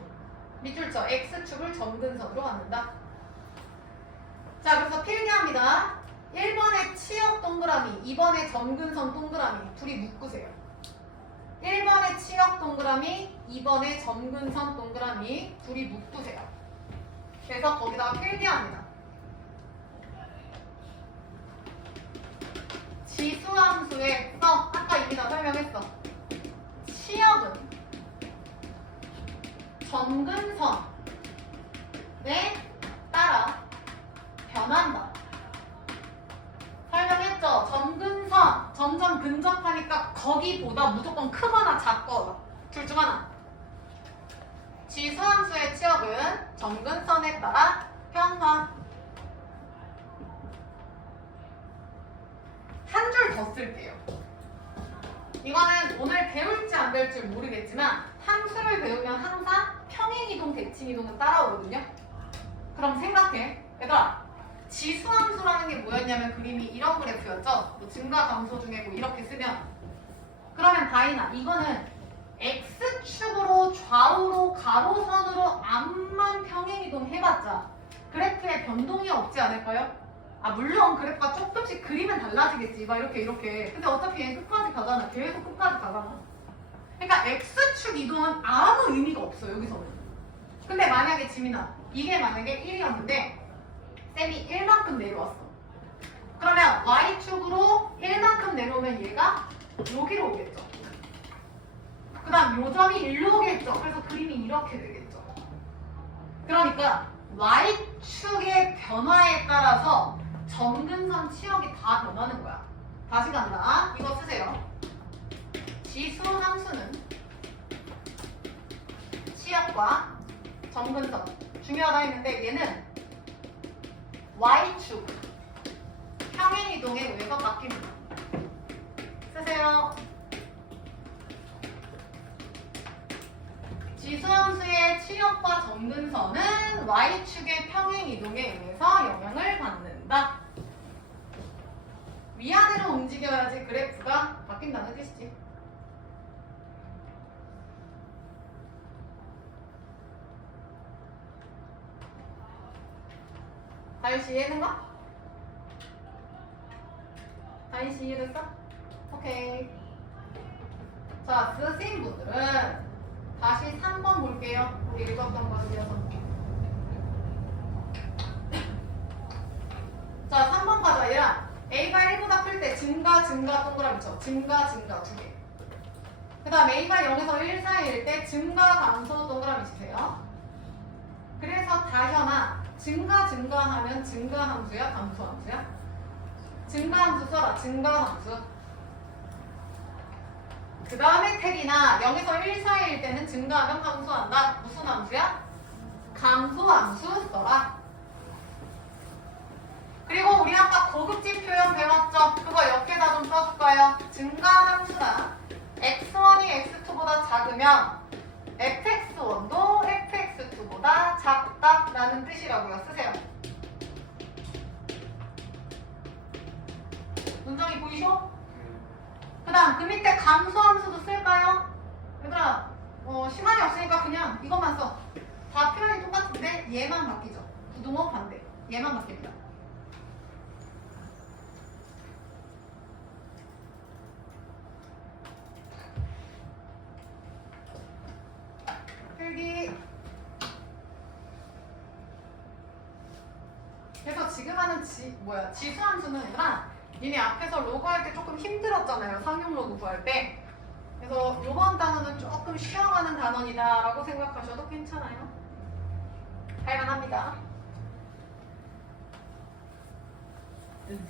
밑줄쳐 x축을 점근선으로 갖는다. 자, 그래서 필기합니다. 1번의 치역 동그라미, 2번의 점근선 동그라미 둘이 묶으세요. 1번의 치역 동그라미, 2번의 점근선 동그라미 둘이 묶으세요. 그래서 거기다가 필기합니다. 지수함수에 아까 이미 다 설명했어. 치역은 점근선에 따라 변한다. 설명했죠? 점근선 점점 근접하니까 거기보다 무조건 크거나 작거나 둘 중 하나. 지수함수의 치역은 점근선에 따라 변화. 한 줄 더 쓸게요. 이거는 오늘 배울지 안 배울지 모르겠지만 함수를 배우면 항상 평행이동, 대칭이동은 따라오거든요. 그럼 생각해. 얘들아, 지수함수라는 게 뭐였냐면 그림이 이런 그래프였죠. 뭐 증가 감소 중에 뭐 이렇게 쓰면 그러면 다이나 이거는 X축으로 좌우로 가로선으로 암만 평행이동 해봤자 그래프에 변동이 없지 않을까요? 아, 물론 그래프가 조금씩 그림은 달라지겠지. 막 이렇게. 근데 어차피 얘는 끝까지 가잖아. 계속 끝까지 가잖아. 그러니까 X축 이동은 아무 의미가 없어, 여기서는. 근데 만약에 지민아, 이게 만약에 1이었는데 쌤이 1만큼 내려왔어. 그러면 Y축으로 1만큼 내려오면 얘가 여기로 오겠죠. 그 다음 요 점이 1로 오겠죠. 그래서 그림이 이렇게 되겠죠. 그러니까 Y축의 변화에 따라서 점근선 치역이 다 변하는 거야. 다시 간다. 이거 쓰세요. 지수 함수는 치역과 점근선 중요하다 했는데 얘는 Y축 평행이동에 의해서 바뀝니다. 쓰세요. 지수함수의 치역과 점근선은 Y축의 평행이동에 의해서 영향을 받는다. 위아래로 움직여야지 그래프가 바뀐다는 뜻이지. 다이씨 이해했는가? 다이씨 이해됐어? 오케이. 자, 쓰신 분들은 다시 3번 볼게요. 우리 읽었던 거 이어서. 자, 3번 가자. 얘랑 A가 1보다 클 때 증가 동그라미 쳐. 증가 두 개. 그 다음 A가 0에서 1 사이일 때 증가 감소 동그라미 치세요. 그래서 다현아, 증가하면 증가함수야? 감소함수야? 증가함수 써라. 증가함수. 그 다음에 태리나 0에서 1 사이일 때는 증가하면 감소한다. 무슨 함수야? 감소함수 써라. 그리고 우리 아까 고급진 표현 배웠죠? 그거 옆에다 좀 써줄까요? 증가함수다. x1이 x2보다 작으면 fx1도 fx2보다 작다라는 뜻이라고요. 쓰세요. 문장이 보이셔? 그 다음 그 밑에 감소함수도 쓸까요? 얘들아 시간이 없으니까 그냥 이것만 써. 다 표현이 똑같은데 얘만 바뀌죠. 부등호 반대. 얘만 바뀝니다. 필기. 그래서 지금 하는 지수함수는 얘들아 니네 앞에서 로그 할 때 조금 힘들었잖아요. 상용 로그 구할 때. 그래서 이번 단어는 조금 쉬어가는 단어이다 라고 생각하셔도 괜찮아요. 할만합니다.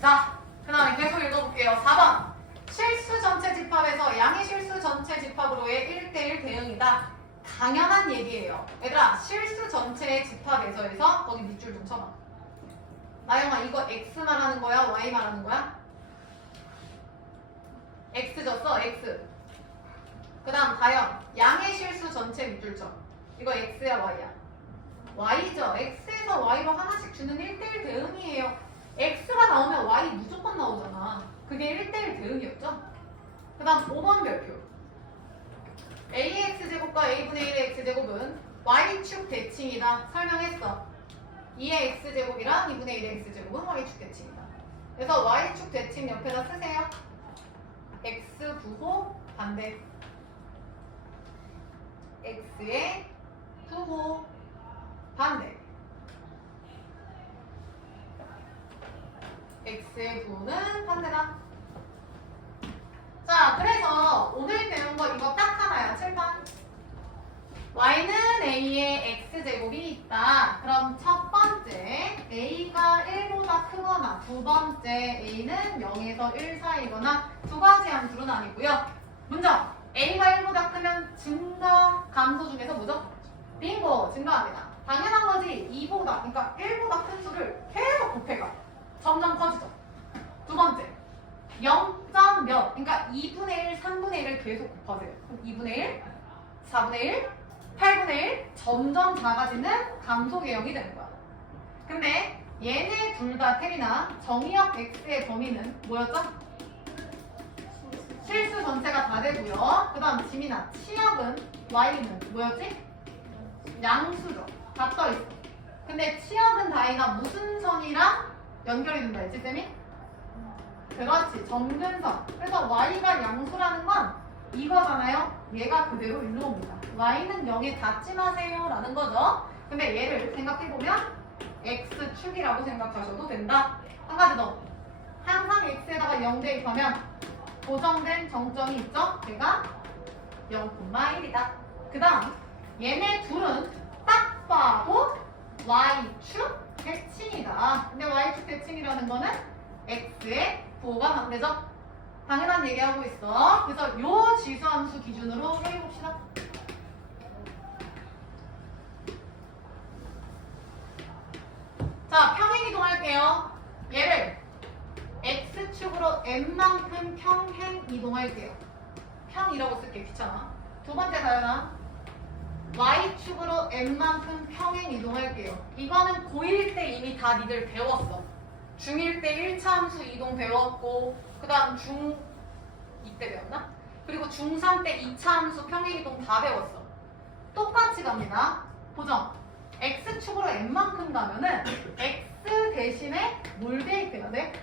자, 그 다음에 계속 읽어볼게요. 4번. 실수 전체 집합에서 양의 실수 전체 집합으로의 1대1 대응이다. 당연한 얘기예요. 얘들아, 실수 전체의 집합에서에서 거기 밑줄 좀 쳐봐. 나영아, 이거 X 말하는 거야? Y 말하는 거야? X 줬어? X. 그 다음 다현. 양의 실수 전체 밑줄 쳐. 이거 X야 Y야? Y죠. X에서 Y로 하나씩 주는 1대1 대응이에요. X가 나오면 Y 무조건 나오잖아. 그게 1대1 대응이었죠? 그 다음 5번 별표. AX제곱과 A분의 1의 X제곱은 Y축 대칭이다. 설명했어. 2의 X제곱이랑 2분의 1의 X제곱은 Y축 대칭이다. 그래서 Y축 대칭 옆에다 쓰세요. X 부호 반대. X의 부호 반대. X의 부호는 반대다. 자, 그래서 오늘 배운 거 이거 딱 하나야. 7번. Y는 A의 X제곱이 있다. 그럼 첫 번째 A가 1보다 크거나 두 번째 A는 0에서 1 사이거나 두 가지 함수는 아니고요. 문장 A가 1보다 크면 증가 감소 중에서 뭐죠? 빙고 증가합니다. 당연한 거지. 2보다 그러니까 1보다 큰 수를 계속 곱해가 점점 커지죠. 두 번째 0점 몇 그러니까 2분의 1, 3분의 1을 계속 곱하세요. 그럼 2분의 1, 4분의 1, 8분의 1 점점 작아지는 감소 개형이 되는 거야. 근데 얘네 둘 다 테리나 정의역 X의 범위는 뭐였죠? 실수 전체가 다 되고요. 그 다음 지민아 치역은 Y는 뭐였지? 양수죠. 다 떠있어. 근데 치역은 다이가 무슨 선이랑 연결이 된다 했지 쌤이? 그렇지. 점근선. 그래서 Y가 양수라는 건 이거잖아요. 얘가 그대로 일로 옵니다. Y는 0에 닿지 마세요 라는 거죠. 근데 얘를 생각해보면 X축이라고 생각하셔도 된다. 한 가지 더. 항상 X에다가 0 대입하면 고정된 정점이 있죠? 걔가 0,1이다. 그 다음 얘네 둘은 딱 봐도 Y축 대칭이다. 근데 Y축 대칭이라는 거는 X의 부호가 반대죠? 당연한 얘기하고 있어. 그래서 요 지수함수 기준으로 해봅시다. 자, 평행 이동할게요. 얘를 X축으로 N만큼 평행 이동할게요. 평이라고 쓸게 귀찮아. 두 번째 다연아. Y축으로 N만큼 평행 이동할게요. 이거는 고1 때 이미 다 니들 배웠어. 중1 때 1차 함수 이동 배웠고 그 다음 중2 때 배웠나? 그리고 중3 때 2차 함수 평행 이동 다 배웠어. 똑같이 갑니다. 보정. x축으로 n만큼 가면은 x 대신에 뭘 대입해야 돼?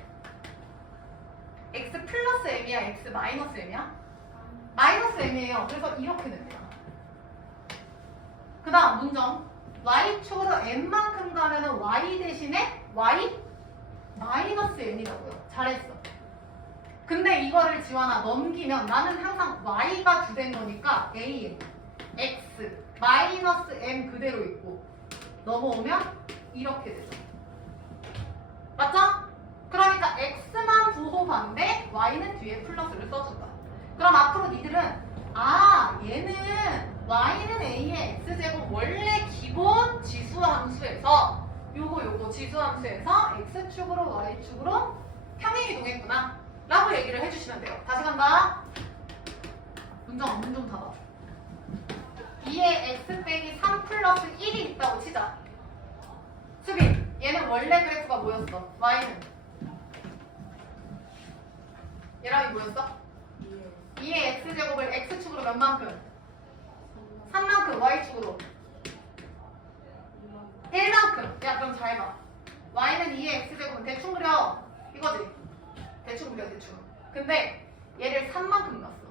x 플러스 m이야? x 마이너스 m이야? 마이너스 m이에요. 그래서 이렇게 됩니다. 그 다음 문정. y축으로 n만큼 가면은 y 대신에 y 마이너스 n이라고요. 잘했어. 근데 이거를 지원아 넘기면 나는 항상 y가 주된 거니까 a, x, 마이너스 m 그대로 있고 넘어오면 이렇게 되죠. 맞죠? 그러니까 x만 부호반대 y는 뒤에 플러스를 써준다. 그럼 앞으로 니들은 얘는 y는 a의 x제곱 원래 기본 지수함수에서 요거 지수함수에서 x축으로 y축으로 평행 이동했구나 라고 얘기를 해주시면 돼요. 다시 간다. 문정 문 좀 닫아. 2에 x 빼기 3 플러스 1이 있다고 치자. 수빈, 얘는 원래 그래프가 뭐였어? y는 얘랑이 뭐였어? 2의 x제곱을 x축으로 몇 만큼? 3만큼 y축으로 1만큼. 야 그럼 잘 봐. y는 2의 x제곱은 대충 그려 이거지? 대충 그려 대충. 근데 얘를 3만큼 넣었어.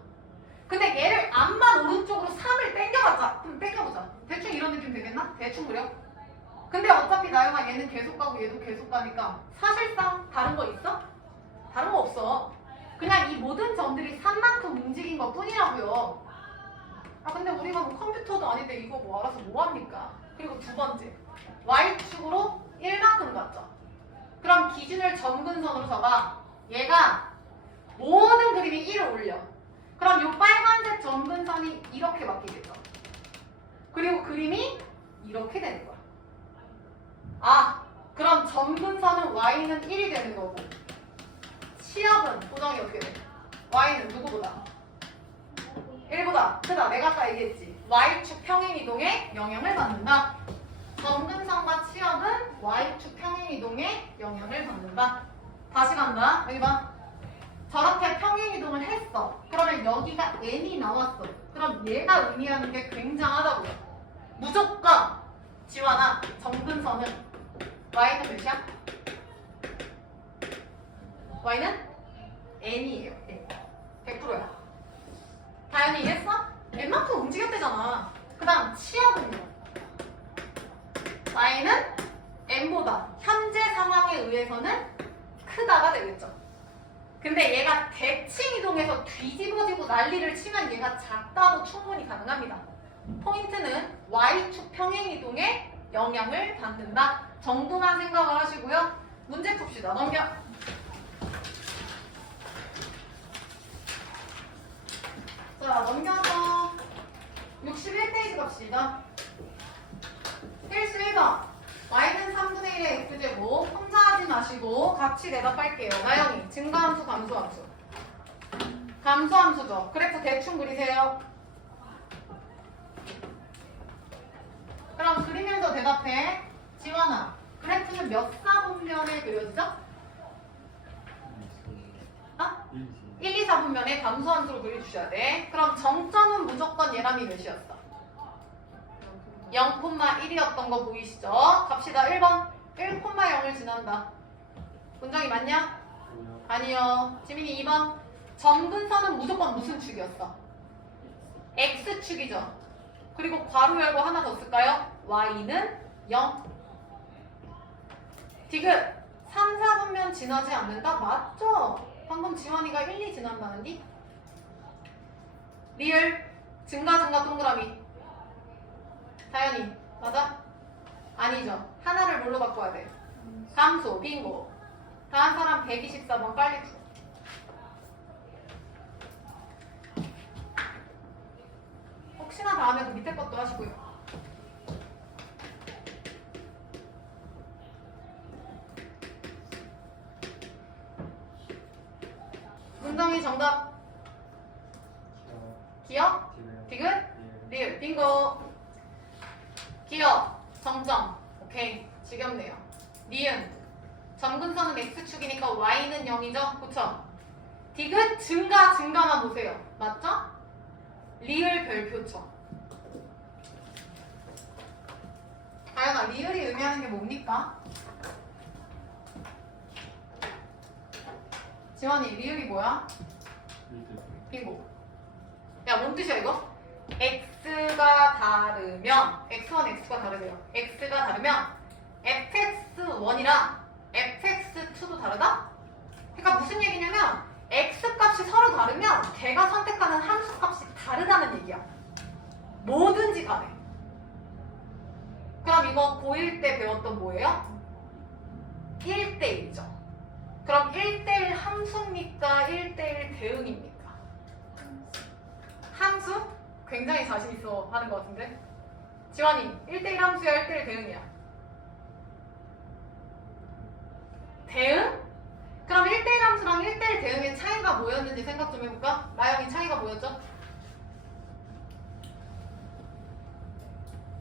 근데 얘를 앞만 오른쪽으로 3을 땡겨가자. 그럼 땡겨보자. 대충 이런 느낌 되겠나? 대충 그려. 근데 어차피 나영아 얘는 계속 가고 얘도 계속 가니까 사실상 다른 거 있어? 다른 거 없어. 그냥 이 모든 점들이 3만큼 움직인 것 뿐이라고요. 근데 우리가 뭐 컴퓨터도 아닌데 이거 뭐 알아서 뭐 합니까? 그리고 두 번째, y축으로 1만큼 갔죠. 그럼 기준을 점근선으로 잡아. 얘가 모든 그림이 1을 올려. 그럼 이 빨간색 점근선이 이렇게 바뀌겠죠. 그리고 그림이 이렇게 되는 거야. 그럼 점근선은 y는 1이 되는 거고 시합은 고정이 어떻게 돼? y는 누구보다? 1보다 크다. 내가 아까 얘기했지. y축 평행이동에 영향을 받는다. 점근선과 치역은 y축 평행이동에 영향을 받는다. 다시 간다. 여기 봐. 저렇게 평행이동을 했어. 그러면 여기가 n이 나왔어. 그럼 얘가 의미하는 게 굉장하다고요. 무조건 지원아 점근선은 y는 몇이야? y는 n이에요. n. 100%야. 다현이 이해했어? n만큼 움직였대잖아. 그 다음 치역은요. y는 n보다 현재 상황에 의해서는 크다가 되겠죠. 근데 얘가 대칭 이동해서 뒤집어지고 난리를 치면 얘가 작다도 충분히 가능합니다. 포인트는 y축 평행 이동에 영향을 받는다 정도만 생각을 하시고요. 문제 풉시다. 넘겨. 자, 넘겨서 61페이지 갑시다. 필수 1번. y는 3분의 1의 x제곱. 혼자 하지 마시고 같이 대답할게요. 나영이, 증가함수, 감소함수. 감소함수죠. 그래프 대충 그리세요. 그럼 그리면서 대답해. 지원아, 그래프는 몇 사분면에 그려지죠? 1, 2, 4분면에 감소함수로 그려주셔야 돼. 그럼 정점은 무조건 얘람이 몇이었어? 0,1이었던 거 보이시죠? 갑시다. 1번. 1,0을 지난다. 문정이 맞냐? 아니요. 지민이 2번. 점근선은 무조건 무슨 축이었어? X축이죠. 그리고 괄호 열고 하나 더 쓸까요? Y는 0. 디귿. 3, 4분면 지나지 않는다? 맞죠? 방금 지원이가 1, 2 지난다는디? 리을. 증가 동그라미. 다현이 맞아? 아니죠. 하나를 뭘로 바꿔야 돼? 감소, 빙고. 다음 사람 124번 빨리 풀어. 혹시나 다음에 그 밑에 것도 하시고요. 문정이 정답. 기억? 디귿? 리을. 빙고. 기억, 정점. 오케이. 지겹네요. 니은, 점근선은 x축이니까 y는 0이죠? 그쵸? 디귿 증가만 보세요. 맞죠? 리을 별표죠. 다현아, 리을이 의미하는 게 뭡니까? 지원이, 리을이 뭐야? 빙고. 야, 뭔 뜻이야 이거? x가 다르면 x1, x2가 다르대요. x가 다르면 fx1이랑 fx2도 다르다? 그러니까 무슨 얘기냐면 x 값이 서로 다르면 걔가 선택하는 함수 값이 다르다는 얘기야. 뭐든지 간에. 그럼 이거 고1 때 배웠던 뭐예요? 1대1이죠. 그럼 1대1 함수입니까? 1대1 대응입니까? 함수? 굉장히 자신 있어 하는 것 같은데? 지환이 1대1 함수야? 1대1 대응이야? 대응? 그럼 1대1 함수랑 1대1 대응의 차이가 뭐였는지 생각 좀 해볼까? 나영이 차이가 뭐였죠?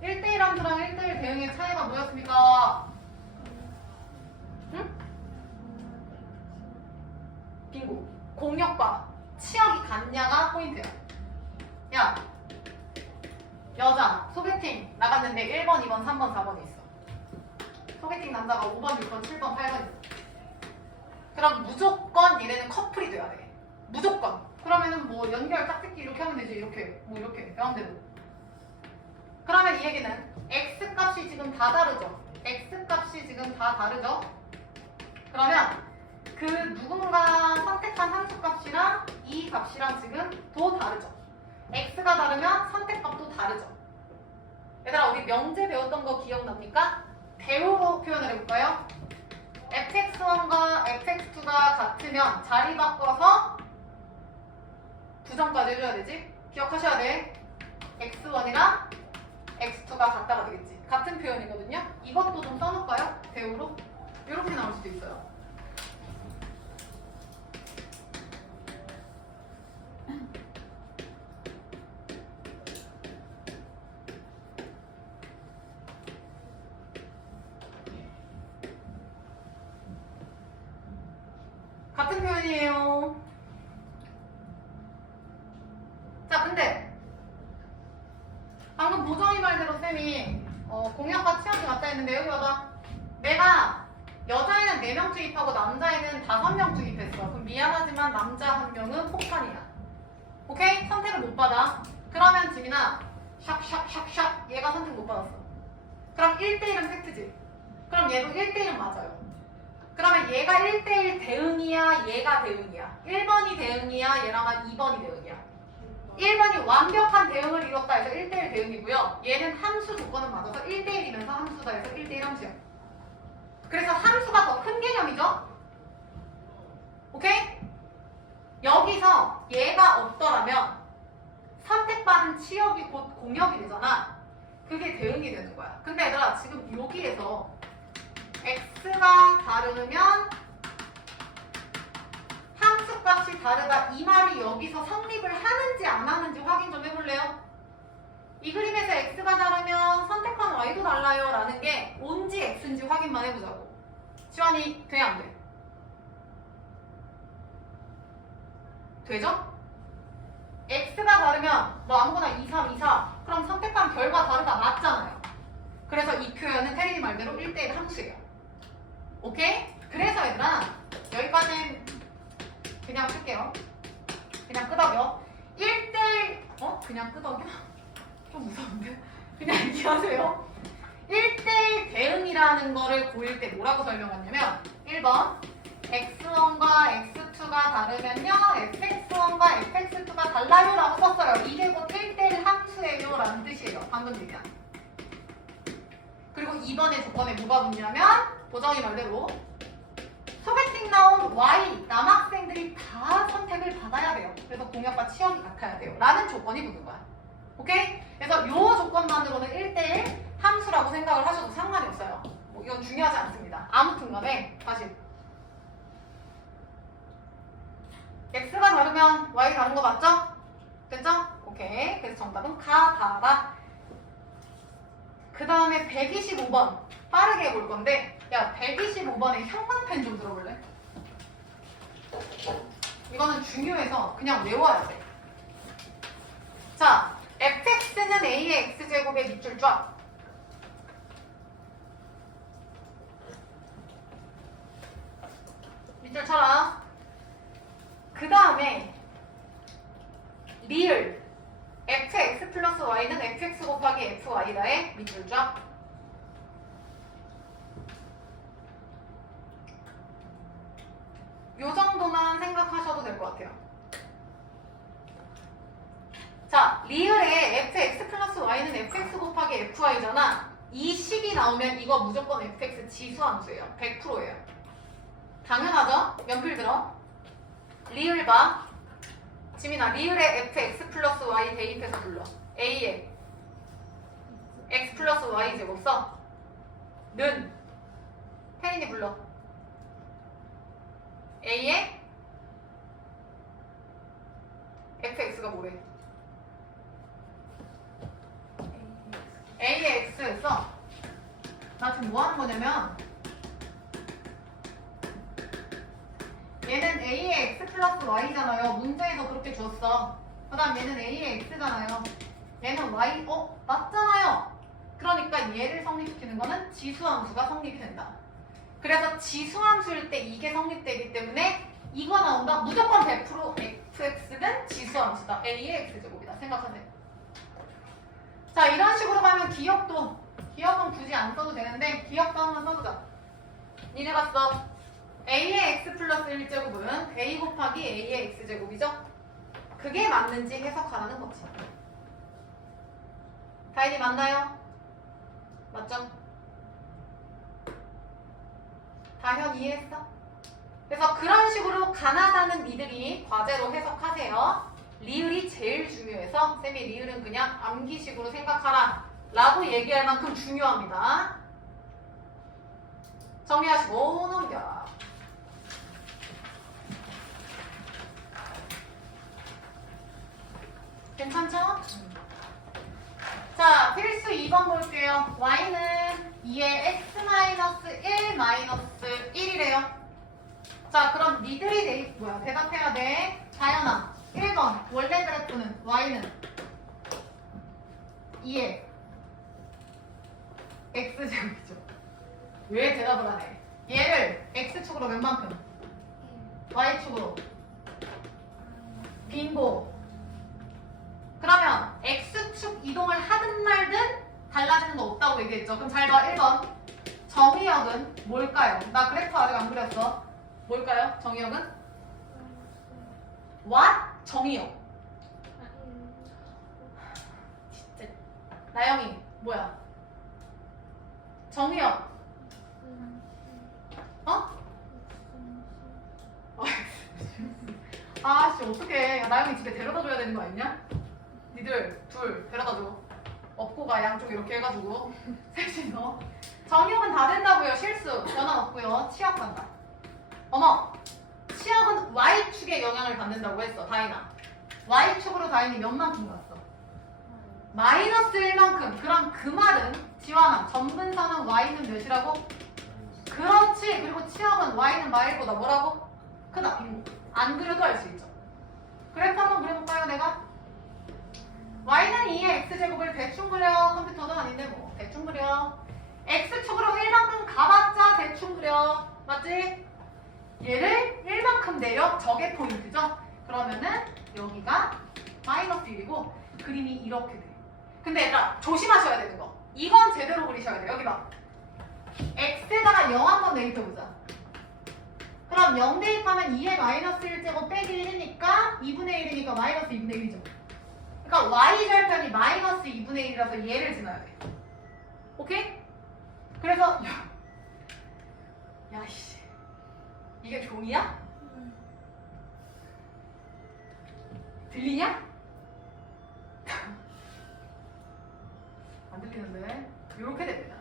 1대1 함수랑 1대1 대응의 차이가 뭐였습니까? 응? 빙고. 공역과 치역이 같냐가 포인트야. 야, 여자 소개팅 나갔는데 1번, 2번, 3번, 4번이 있어. 소개팅 남자가 5번, 6번, 7번, 8번 있어. 그럼 무조건 얘네는 커플이 돼야 돼. 무조건. 그러면은 뭐 연결 짝짓기 이렇게 하면 되지. 이렇게 뭐 이렇게 명대로. 그러면 이 얘기는 x 값이 지금 다 다르죠. x 값이 지금 다 다르죠. 그러면 그 누군가 선택한 함수 값이랑 이 값이랑 지금 도 다르죠. x가 다르면 선택값도 다르죠. 얘들아, 우리 명제 배웠던 거 기억납니까? 대우로 표현을 해볼까요? fx1과 fx2가 같으면 자리 바꿔서 부정까지 해줘야 되지? 기억하셔야 돼. x1이랑 x2가 같다가 되겠지. 같은 표현이거든요. 이것도 좀 써놓을까요? 대우로? 이렇게 나올 수도 있어요. 같은 표현이에요. 자, 근데 방금 보정이 말대로 쌤이 공역과 치역이 같다 했는데 여기 봐봐. 내가 여자애는 4명 투입하고 남자애는 5명 투입했어. 그럼 미안하지만 남자 1명은 폭탄이야. 오케이? 선택을 못 받아. 그러면 지민아 샥샥샥샥 얘가 선택 못 받았어. 그럼 1대1은 팩트지. 그럼 얘도 1대1은 맞아요. 그러면 얘가 1대1 대응이야, 얘가 대응이야. 1번이 대응이야, 얘랑 2번이 대응이야. 1번이 완벽한 대응을 이뤘다 해서 1대1 대응이고요. 얘는 함수 조건은 맞아서 1대1이면서 함수다 해서 1대1 함수야. 그래서 함수가 더 큰 개념이죠? 오케이? 여기서 얘가 없더라면 선택받은 치역이 곧 공역이 되잖아. 그게 대응이 되는 거야. 근데 얘들아, 지금 여기에서 x가 다르면 함수 값이 다르다, 이 말이 여기서 성립을 하는지 안 하는지 확인 좀 해볼래요? 이 그림에서 x가 다르면 선택한 y도 달라요 라는 게 온지 x인지 확인만 해보자고. 지환이 돼, 안 돼? 되죠? x가 다르면 뭐 아무거나 2, 3, 2, 4 그럼 선택한 결과 다르다 맞잖아요. 그래서 이 표현은 태린이 말대로 1대1 함수예요. 오케이? 그래서 얘들아, 여기까지는 그냥 쓸게요. 그냥 끄덕여. 1대1 그냥 끄덕여? 좀 무서운데? 그냥 얘기하세요. 1대1 대응이라는 거를 고1 때 뭐라고 설명했냐면 1번 x1과 x2가 다르면요 fx1과 fx2가 달라요 라고 썼어요. 이게 곧 1대1 함수예요 라는 뜻이에요. 방금 얘기한. 그리고 2번의 조건에 뭐가 붙냐면 보정이 말대로 소개팅 나온 Y 남학생들이 다 선택을 받아야 돼요. 그래서 공역과 치역이 같아야 돼요 라는 조건이 붙는 거야. 오케이? 그래서 이 조건만으로는 1대1 함수라고 생각을 하셔도 상관이 없어요. 뭐 이건 중요하지 않습니다. 아무튼 간에 다시 x가 다르면 y 다른 거 맞죠? 됐죠? 오케이. 그래서 정답은 가다라. 그 다음에 125번 빠르게 해볼 건데 야, 125번에 형광펜 좀 들어볼래? 이거는 중요해서 그냥 외워야 돼. 자, fx는 a의 x제곱의 밑줄 쫙. 밑줄 쳐라. 그 다음에 리을 fx 플러스 y는 fx 곱하기 fy라의 밑줄 쫙. 요 정도만 생각하셔도 될 것 같아요. 자, 리을에 fx 플러스 y는 fx 곱하기 fy잖아. 이 식이 나오면 이거 무조건 fx 지수함수예요. 100%예요. 당연하죠? 연필 들어. 리을 봐. 지민아, 리을에 fx 플러스 y 대입해서 불러. a에 x 플러스 y 제곱 써. 는 혜린이 불러. a에 fx가 뭐래? a의 x 써. 나 지금 뭐 하는 거냐면 얘는 a의 x 플러스 y잖아요. 문제에서 그렇게 줬어. 그 다음 얘는 a의 x잖아요. 얘는 y, 맞잖아요. 그러니까 얘를 성립시키는 거는 지수함수가 성립이 된다. 그래서 지수함수일 때 이게 성립되기 때문에 이거 나온다. 무조건 100% fx는 지수함수다. a의 x제곱이다. 생각하세요. 자, 이런 식으로 가면 기억은 굳이 안 써도 되는데 기억도 한번 써보자. 니네가 써. a의 x 플러스 1제곱은 a 곱하기 a의 x제곱이죠? 그게 맞는지 해석하라는 거지. 다인이 맞나요? 맞죠? 다현 이해했어? 그래서 그런 식으로 가나다는 이들이 과제로 해석하세요. 리을이 제일 중요해서 쌤이 리을은 그냥 암기식으로 생각하라 라고 얘기할 만큼 중요합니다. 정리하시고 넘겨. 괜찮죠? 자, 필수 2번 볼게요. y는 2의 x-1-1이래요. 자, 그럼 니들이 대답해야 돼. 다현아, 1번 원래 그래프는 y는 2의 x제곱이죠. 왜 대답을 안 해? 얘를 x축으로 몇 만큼? y축으로 빙고. 그러면 x축 이동을 하든 말든 달라지는 거 없다고 얘기했죠. 그럼 잘 봐. 1번 정의역은 뭘까요? 나 그래프 아직 안 그렸어. 뭘까요? 정의역은? what? 정의역. 진짜 나영이 뭐야? 정의역. 어? 아씨 어떡해. 나영이 집에 데려다 줘야 되는 거 아니냐? 니들 둘 데려다 줘. 업고 가. 양쪽 이렇게 해가지고 셋이서. 정의역은 다 된다고요. 실수 변화 없고요. 치역 간다. 어머, 치역은 y축에 영향을 받는다고 했어. 다인아, y축으로 다인이 몇 만큼 갔어? 마이너스 1만큼. 그럼 그 말은 지환아, 점분선은 y는 몇이라고? 그렇지. 그리고 치역은 y는 마일보다 뭐라고? 크다. 빙고. 안 그려도 알 수 있죠. 그래프 한번 그려볼까요? 내가 y는 2의 x제곱을 대충 그려. 컴퓨터도 아닌데 뭐 대충 그려. x축으로 1만큼 가봤자 대충 그려. 맞지? 얘를 1만큼 내려. 저게 포인트죠. 그러면은 여기가 마이너스 1이고 그림이 이렇게 돼. 근데 얘들아 조심하셔야 되는 거, 이건 제대로 그리셔야 돼. 여기 봐. x에다가 0 한번 대입해보자. 그럼 0 대입하면 2의 마이너스 1제곱 빼기 1이니까 2분의 1이니까 마이너스 2분의 1이죠. 그러니까 y절편이 마이너스 2분의 1이라서 얘를 지나야 돼. 오케이? 그래서 야이씨, 이게 종이야? 들리냐? 안 들리는데? 이렇게 됩니다.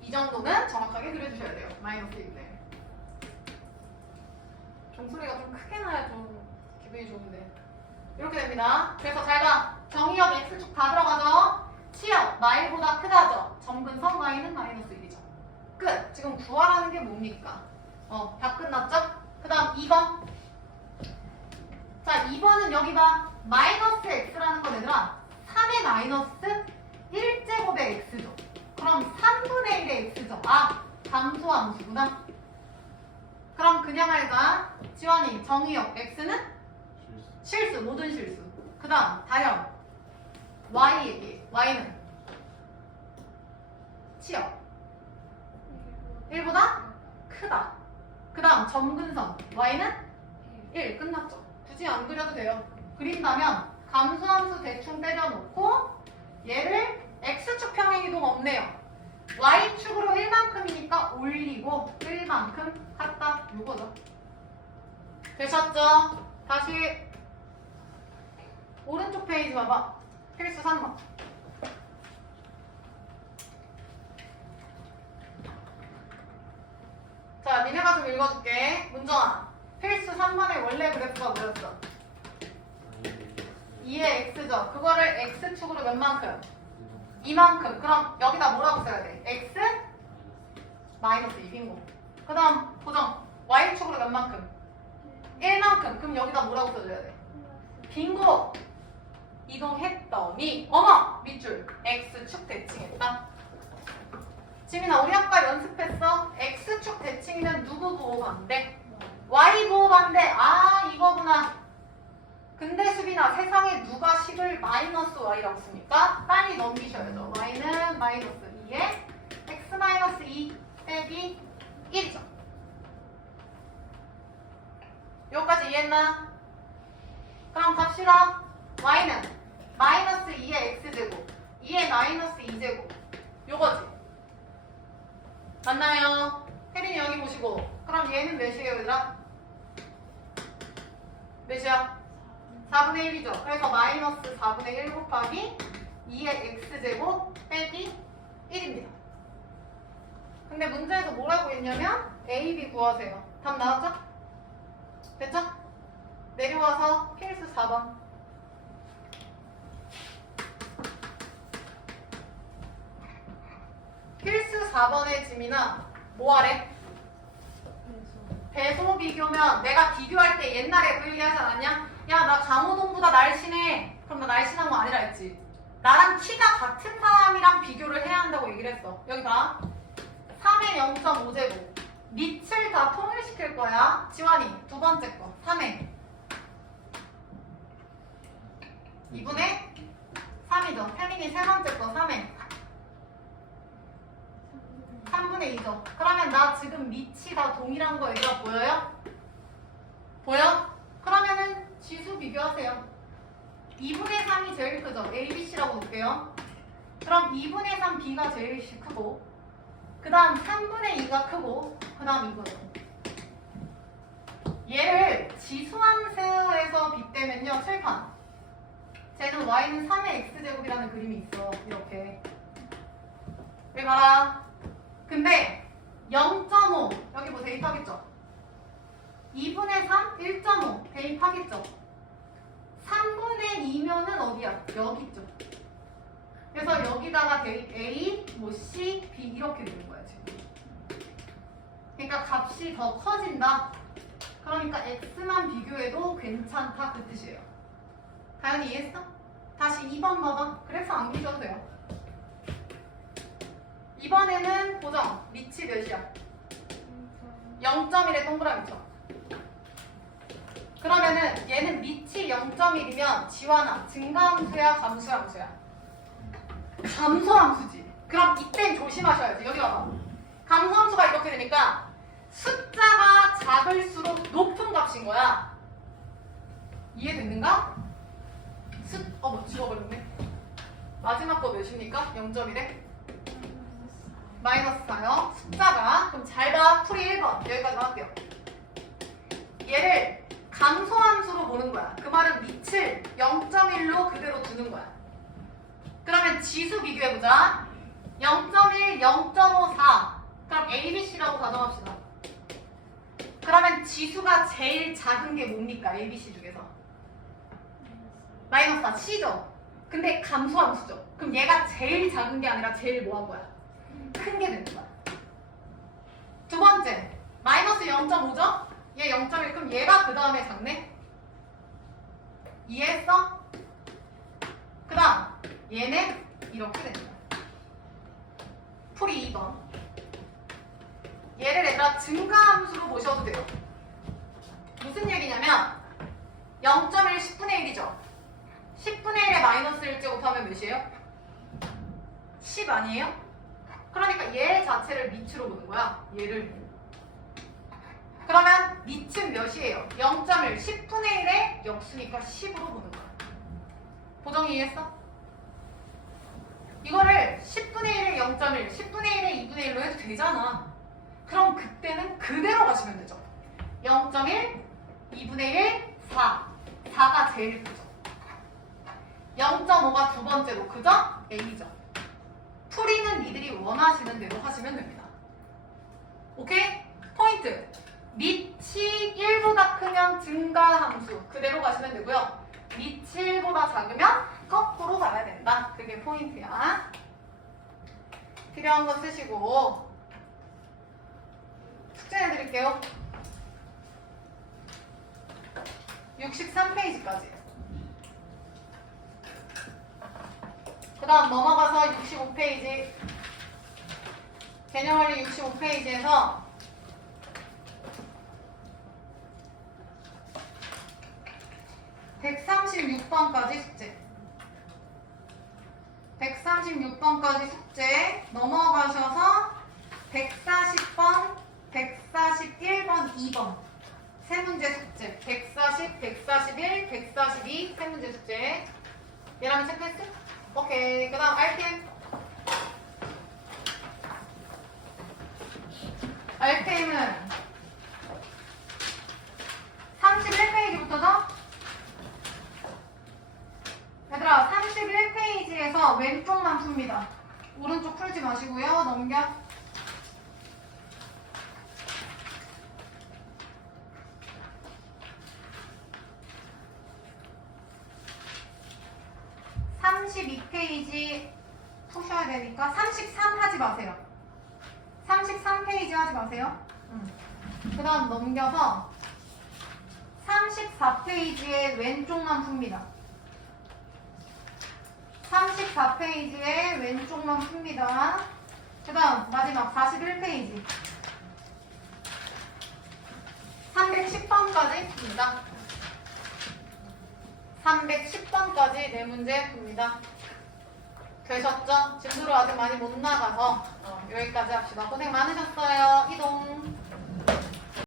이 정도는 정확하게 그려주셔야 돼요. 마이너스 2분의 1. 종소리가 좀 크게 나야 좀 기분이 좋은데. 이렇게 됩니다. 그래서 잘 봐. 정의역 x축 다 들어가죠? 치역 y보다 크다죠? 점근선 y는 마이너스 1이죠. 끝. 지금 구하라는 게 뭡니까? 다 끝났죠? 그 다음 2번. 자, 2번은 여기 봐. 마이너스 x라는 건 얘들아 3의 마이너스 1제곱의 x죠. 그럼 3분의 1의 x죠. 아, 감소함수구나. 그럼 그냥 알자. 지원이 정의역 x는 실수, 모든 실수. 그 다음 다현 y 얘기. y는 치역 1보다 크다. 그 다음 점근선 y는 1. 끝났죠. 굳이 안 그려도 돼요. 그린다면 감소함수 대충 때려놓고 얘를 x축 평행이동 없네요. y축으로 1만큼이니까 올리고 1만큼 갖다 요거죠. 되셨죠? 다시 오른쪽 페이지 봐봐. 필수 3번. 자, 니네가 좀 읽어줄게. 문정아, 필수 3번의 원래 그래프가 뭐였어? 2의 x죠. 그거를 x축으로 몇 만큼? 2만큼. 그럼 여기다 뭐라고 써야 돼? x 마이너스 2 빈고. 그 다음 고정. y축으로 몇 만큼? 1만큼. 그럼 여기다 뭐라고 써줘야 돼? 빈고. 이동했더니 어머! 밑줄 x축 대칭했다. 지민아, 우리 아까 연습했어. x축 대칭이면 누구 부호반대? y 부호반대. 아, 이거구나. 근데 수빈아, 세상에 누가 식을 마이너스 y라고 씁니까? 빨리 넘기셔야죠. y는 마이너스 2에 x 마이너스 2 빼기 1이죠. 여기까지 이해했나? 그럼 갑시다. y는 마이너스 2의 x제곱 2의 마이너스 2제곱 요거지. 맞나요? 혜린이 여기 보시고. 그럼 얘는 몇이에요 얘들아? 몇이야? 4분의 1이죠. 그래서 마이너스 4분의 1 곱하기 2의 x제곱 빼기 1입니다. 근데 문제에서 뭐라고 했냐면 A, B 구하세요. 답 나왔죠? 됐죠? 내려와서 필수 4번. 필수 4번의 지민아 뭐 하래? 배소 비교면 내가 비교할 때 옛날에 그 얘기 하지 않았냐? 야, 나 강호동보다 날씬해. 그럼 나 날씬한 거 아니라 했지. 나랑 키가 같은 사람이랑 비교를 해야 한다고 얘기를 했어. 여기 봐. 3의 0.5제곱. 밑을 다 통일시킬 거야. 지환이 두 번째 거. 3의 2분의 3이죠. 태민이 세 번째 거. 3의 3분의 2죠. 그러면 나 지금 밑이 다 동일한 거 얘들아 보여요? 보여? 그러면은 지수 비교하세요. 2분의 3이 제일 크죠. A, B, C라고 볼게요. 그럼 2분의 3 B가 제일 크고 그 다음 3분의 2가 크고 그 다음 이거죠. 얘를 지수함수에서 빗대면요. 칠판. 쟤는 y는 3의 x제곱이라는 그림이 있어. 이렇게. 여기 봐라. 근데 0.5 여기 뭐 대입하겠죠? 2분의 3 1.5 대입하겠죠? 3분의 2면은 어디야? 여기 있죠. 그래서 여기다가 대입 A, 뭐 C, B 이렇게 되는 거야 지금. 그러니까 값이 더 커진다. 그러니까 X만 비교해도 괜찮다 그 뜻이에요. 다현이 이해했어? 다시 2번 봐봐. 그래프 안 그리셔도 돼요. 이번에는 고정. 밑이 몇이야? 0.1에 동그라미 쳐. 그러면은 얘는 밑이 0.1이면 지환아 증가함수야 감소함수야? 감소함수지. 그럼 이땐 조심하셔야지. 여기 와봐. 감소함수가 이렇게 되니까 숫자가 작을수록 높은 값인 거야. 이해됐는가? 뭐 지워버렸네. 마지막 거 몇입니까? 0.1에? 마이너스 4요. 숫자가. 그럼 잘 봐. 풀이 1번. 여기까지 할게요. 얘를 감소함수로 보는 거야. 그 말은 밑을 0.1로 그대로 두는 거야. 그러면 지수 비교해보자. 0.1, 0.5, 4. 그럼 A, B, C라고 가정합시다. 그러면 지수가 제일 작은 게 뭡니까? A, B, C 중에서. 마이너스 4, C죠. 근데 감소함수죠. 그럼 얘가 제일 작은 게 아니라 제일 뭐 한 거야? 큰 게 되는 거야. 두 번째 마이너스 0.5죠? 얘 0.1 그럼 얘가 그 다음에 작네? 이해했어? 그 다음 얘는 이렇게 됩니다. 풀이 2번. 얘를 얘들아 증가함수로 보셔도 돼요. 무슨 얘기냐면 0.1 10분의 1이죠. 10분의 1에 마이너스 1 제곱하면 몇이에요? 10 아니에요? 그러니까 얘 자체를 밑으로 보는 거야. 얘를. 그러면 밑은 몇이에요? 0.1 10분의 1의 역수니까 10으로 보는 거야. 보정이 이해했어? 이거를 10분의 1의 0.1, 10분의 1의 2분의 1로 해도 되잖아. 그럼 그때는 그대로 가시면 되죠. 0.1, 2분의 1, 4. 4가 제일 크죠. 0.5가 두 번째로 크죠? A죠. 풀이는 니들이 원하시는 대로 하시면 됩니다. 오케이? 포인트. 밑이 1보다 크면 증가함수. 그대로 가시면 되고요. 밑이 1보다 작으면 거꾸로 가야 된다. 그게 포인트야. 필요한 거 쓰시고 숙제 해드릴게요. 63페이지까지. 그 다음 넘어가서 65페이지. 개념원리 65페이지에서 136번까지 숙제. 136번까지 숙제 넘어가셔서 140번, 141번, 2번 세 문제 숙제. 140, 141, 142 세 문제 숙제. 얘랑 체크했어? 오케이. 그 다음 RTM. RTM은 31페이지부터죠? 얘들아 31페이지에서 왼쪽만 풉니다. 오른쪽 풀지 마시고요. 넘겨. (32페이지) 푸셔야 되니까 33 하지 마세요. 33페이지 하지 마세요. 그 다음 넘겨서 34페이지의 왼쪽만 풉니다. 34페이지의 왼쪽만 풉니다. 그 다음 마지막 41페이지 310번까지 풉니다. 310번까지 네 문제 풉니다. 되셨죠? 진도로 아직 많이 못 나가서 여기까지 합시다. 고생 많으셨어요. 이동.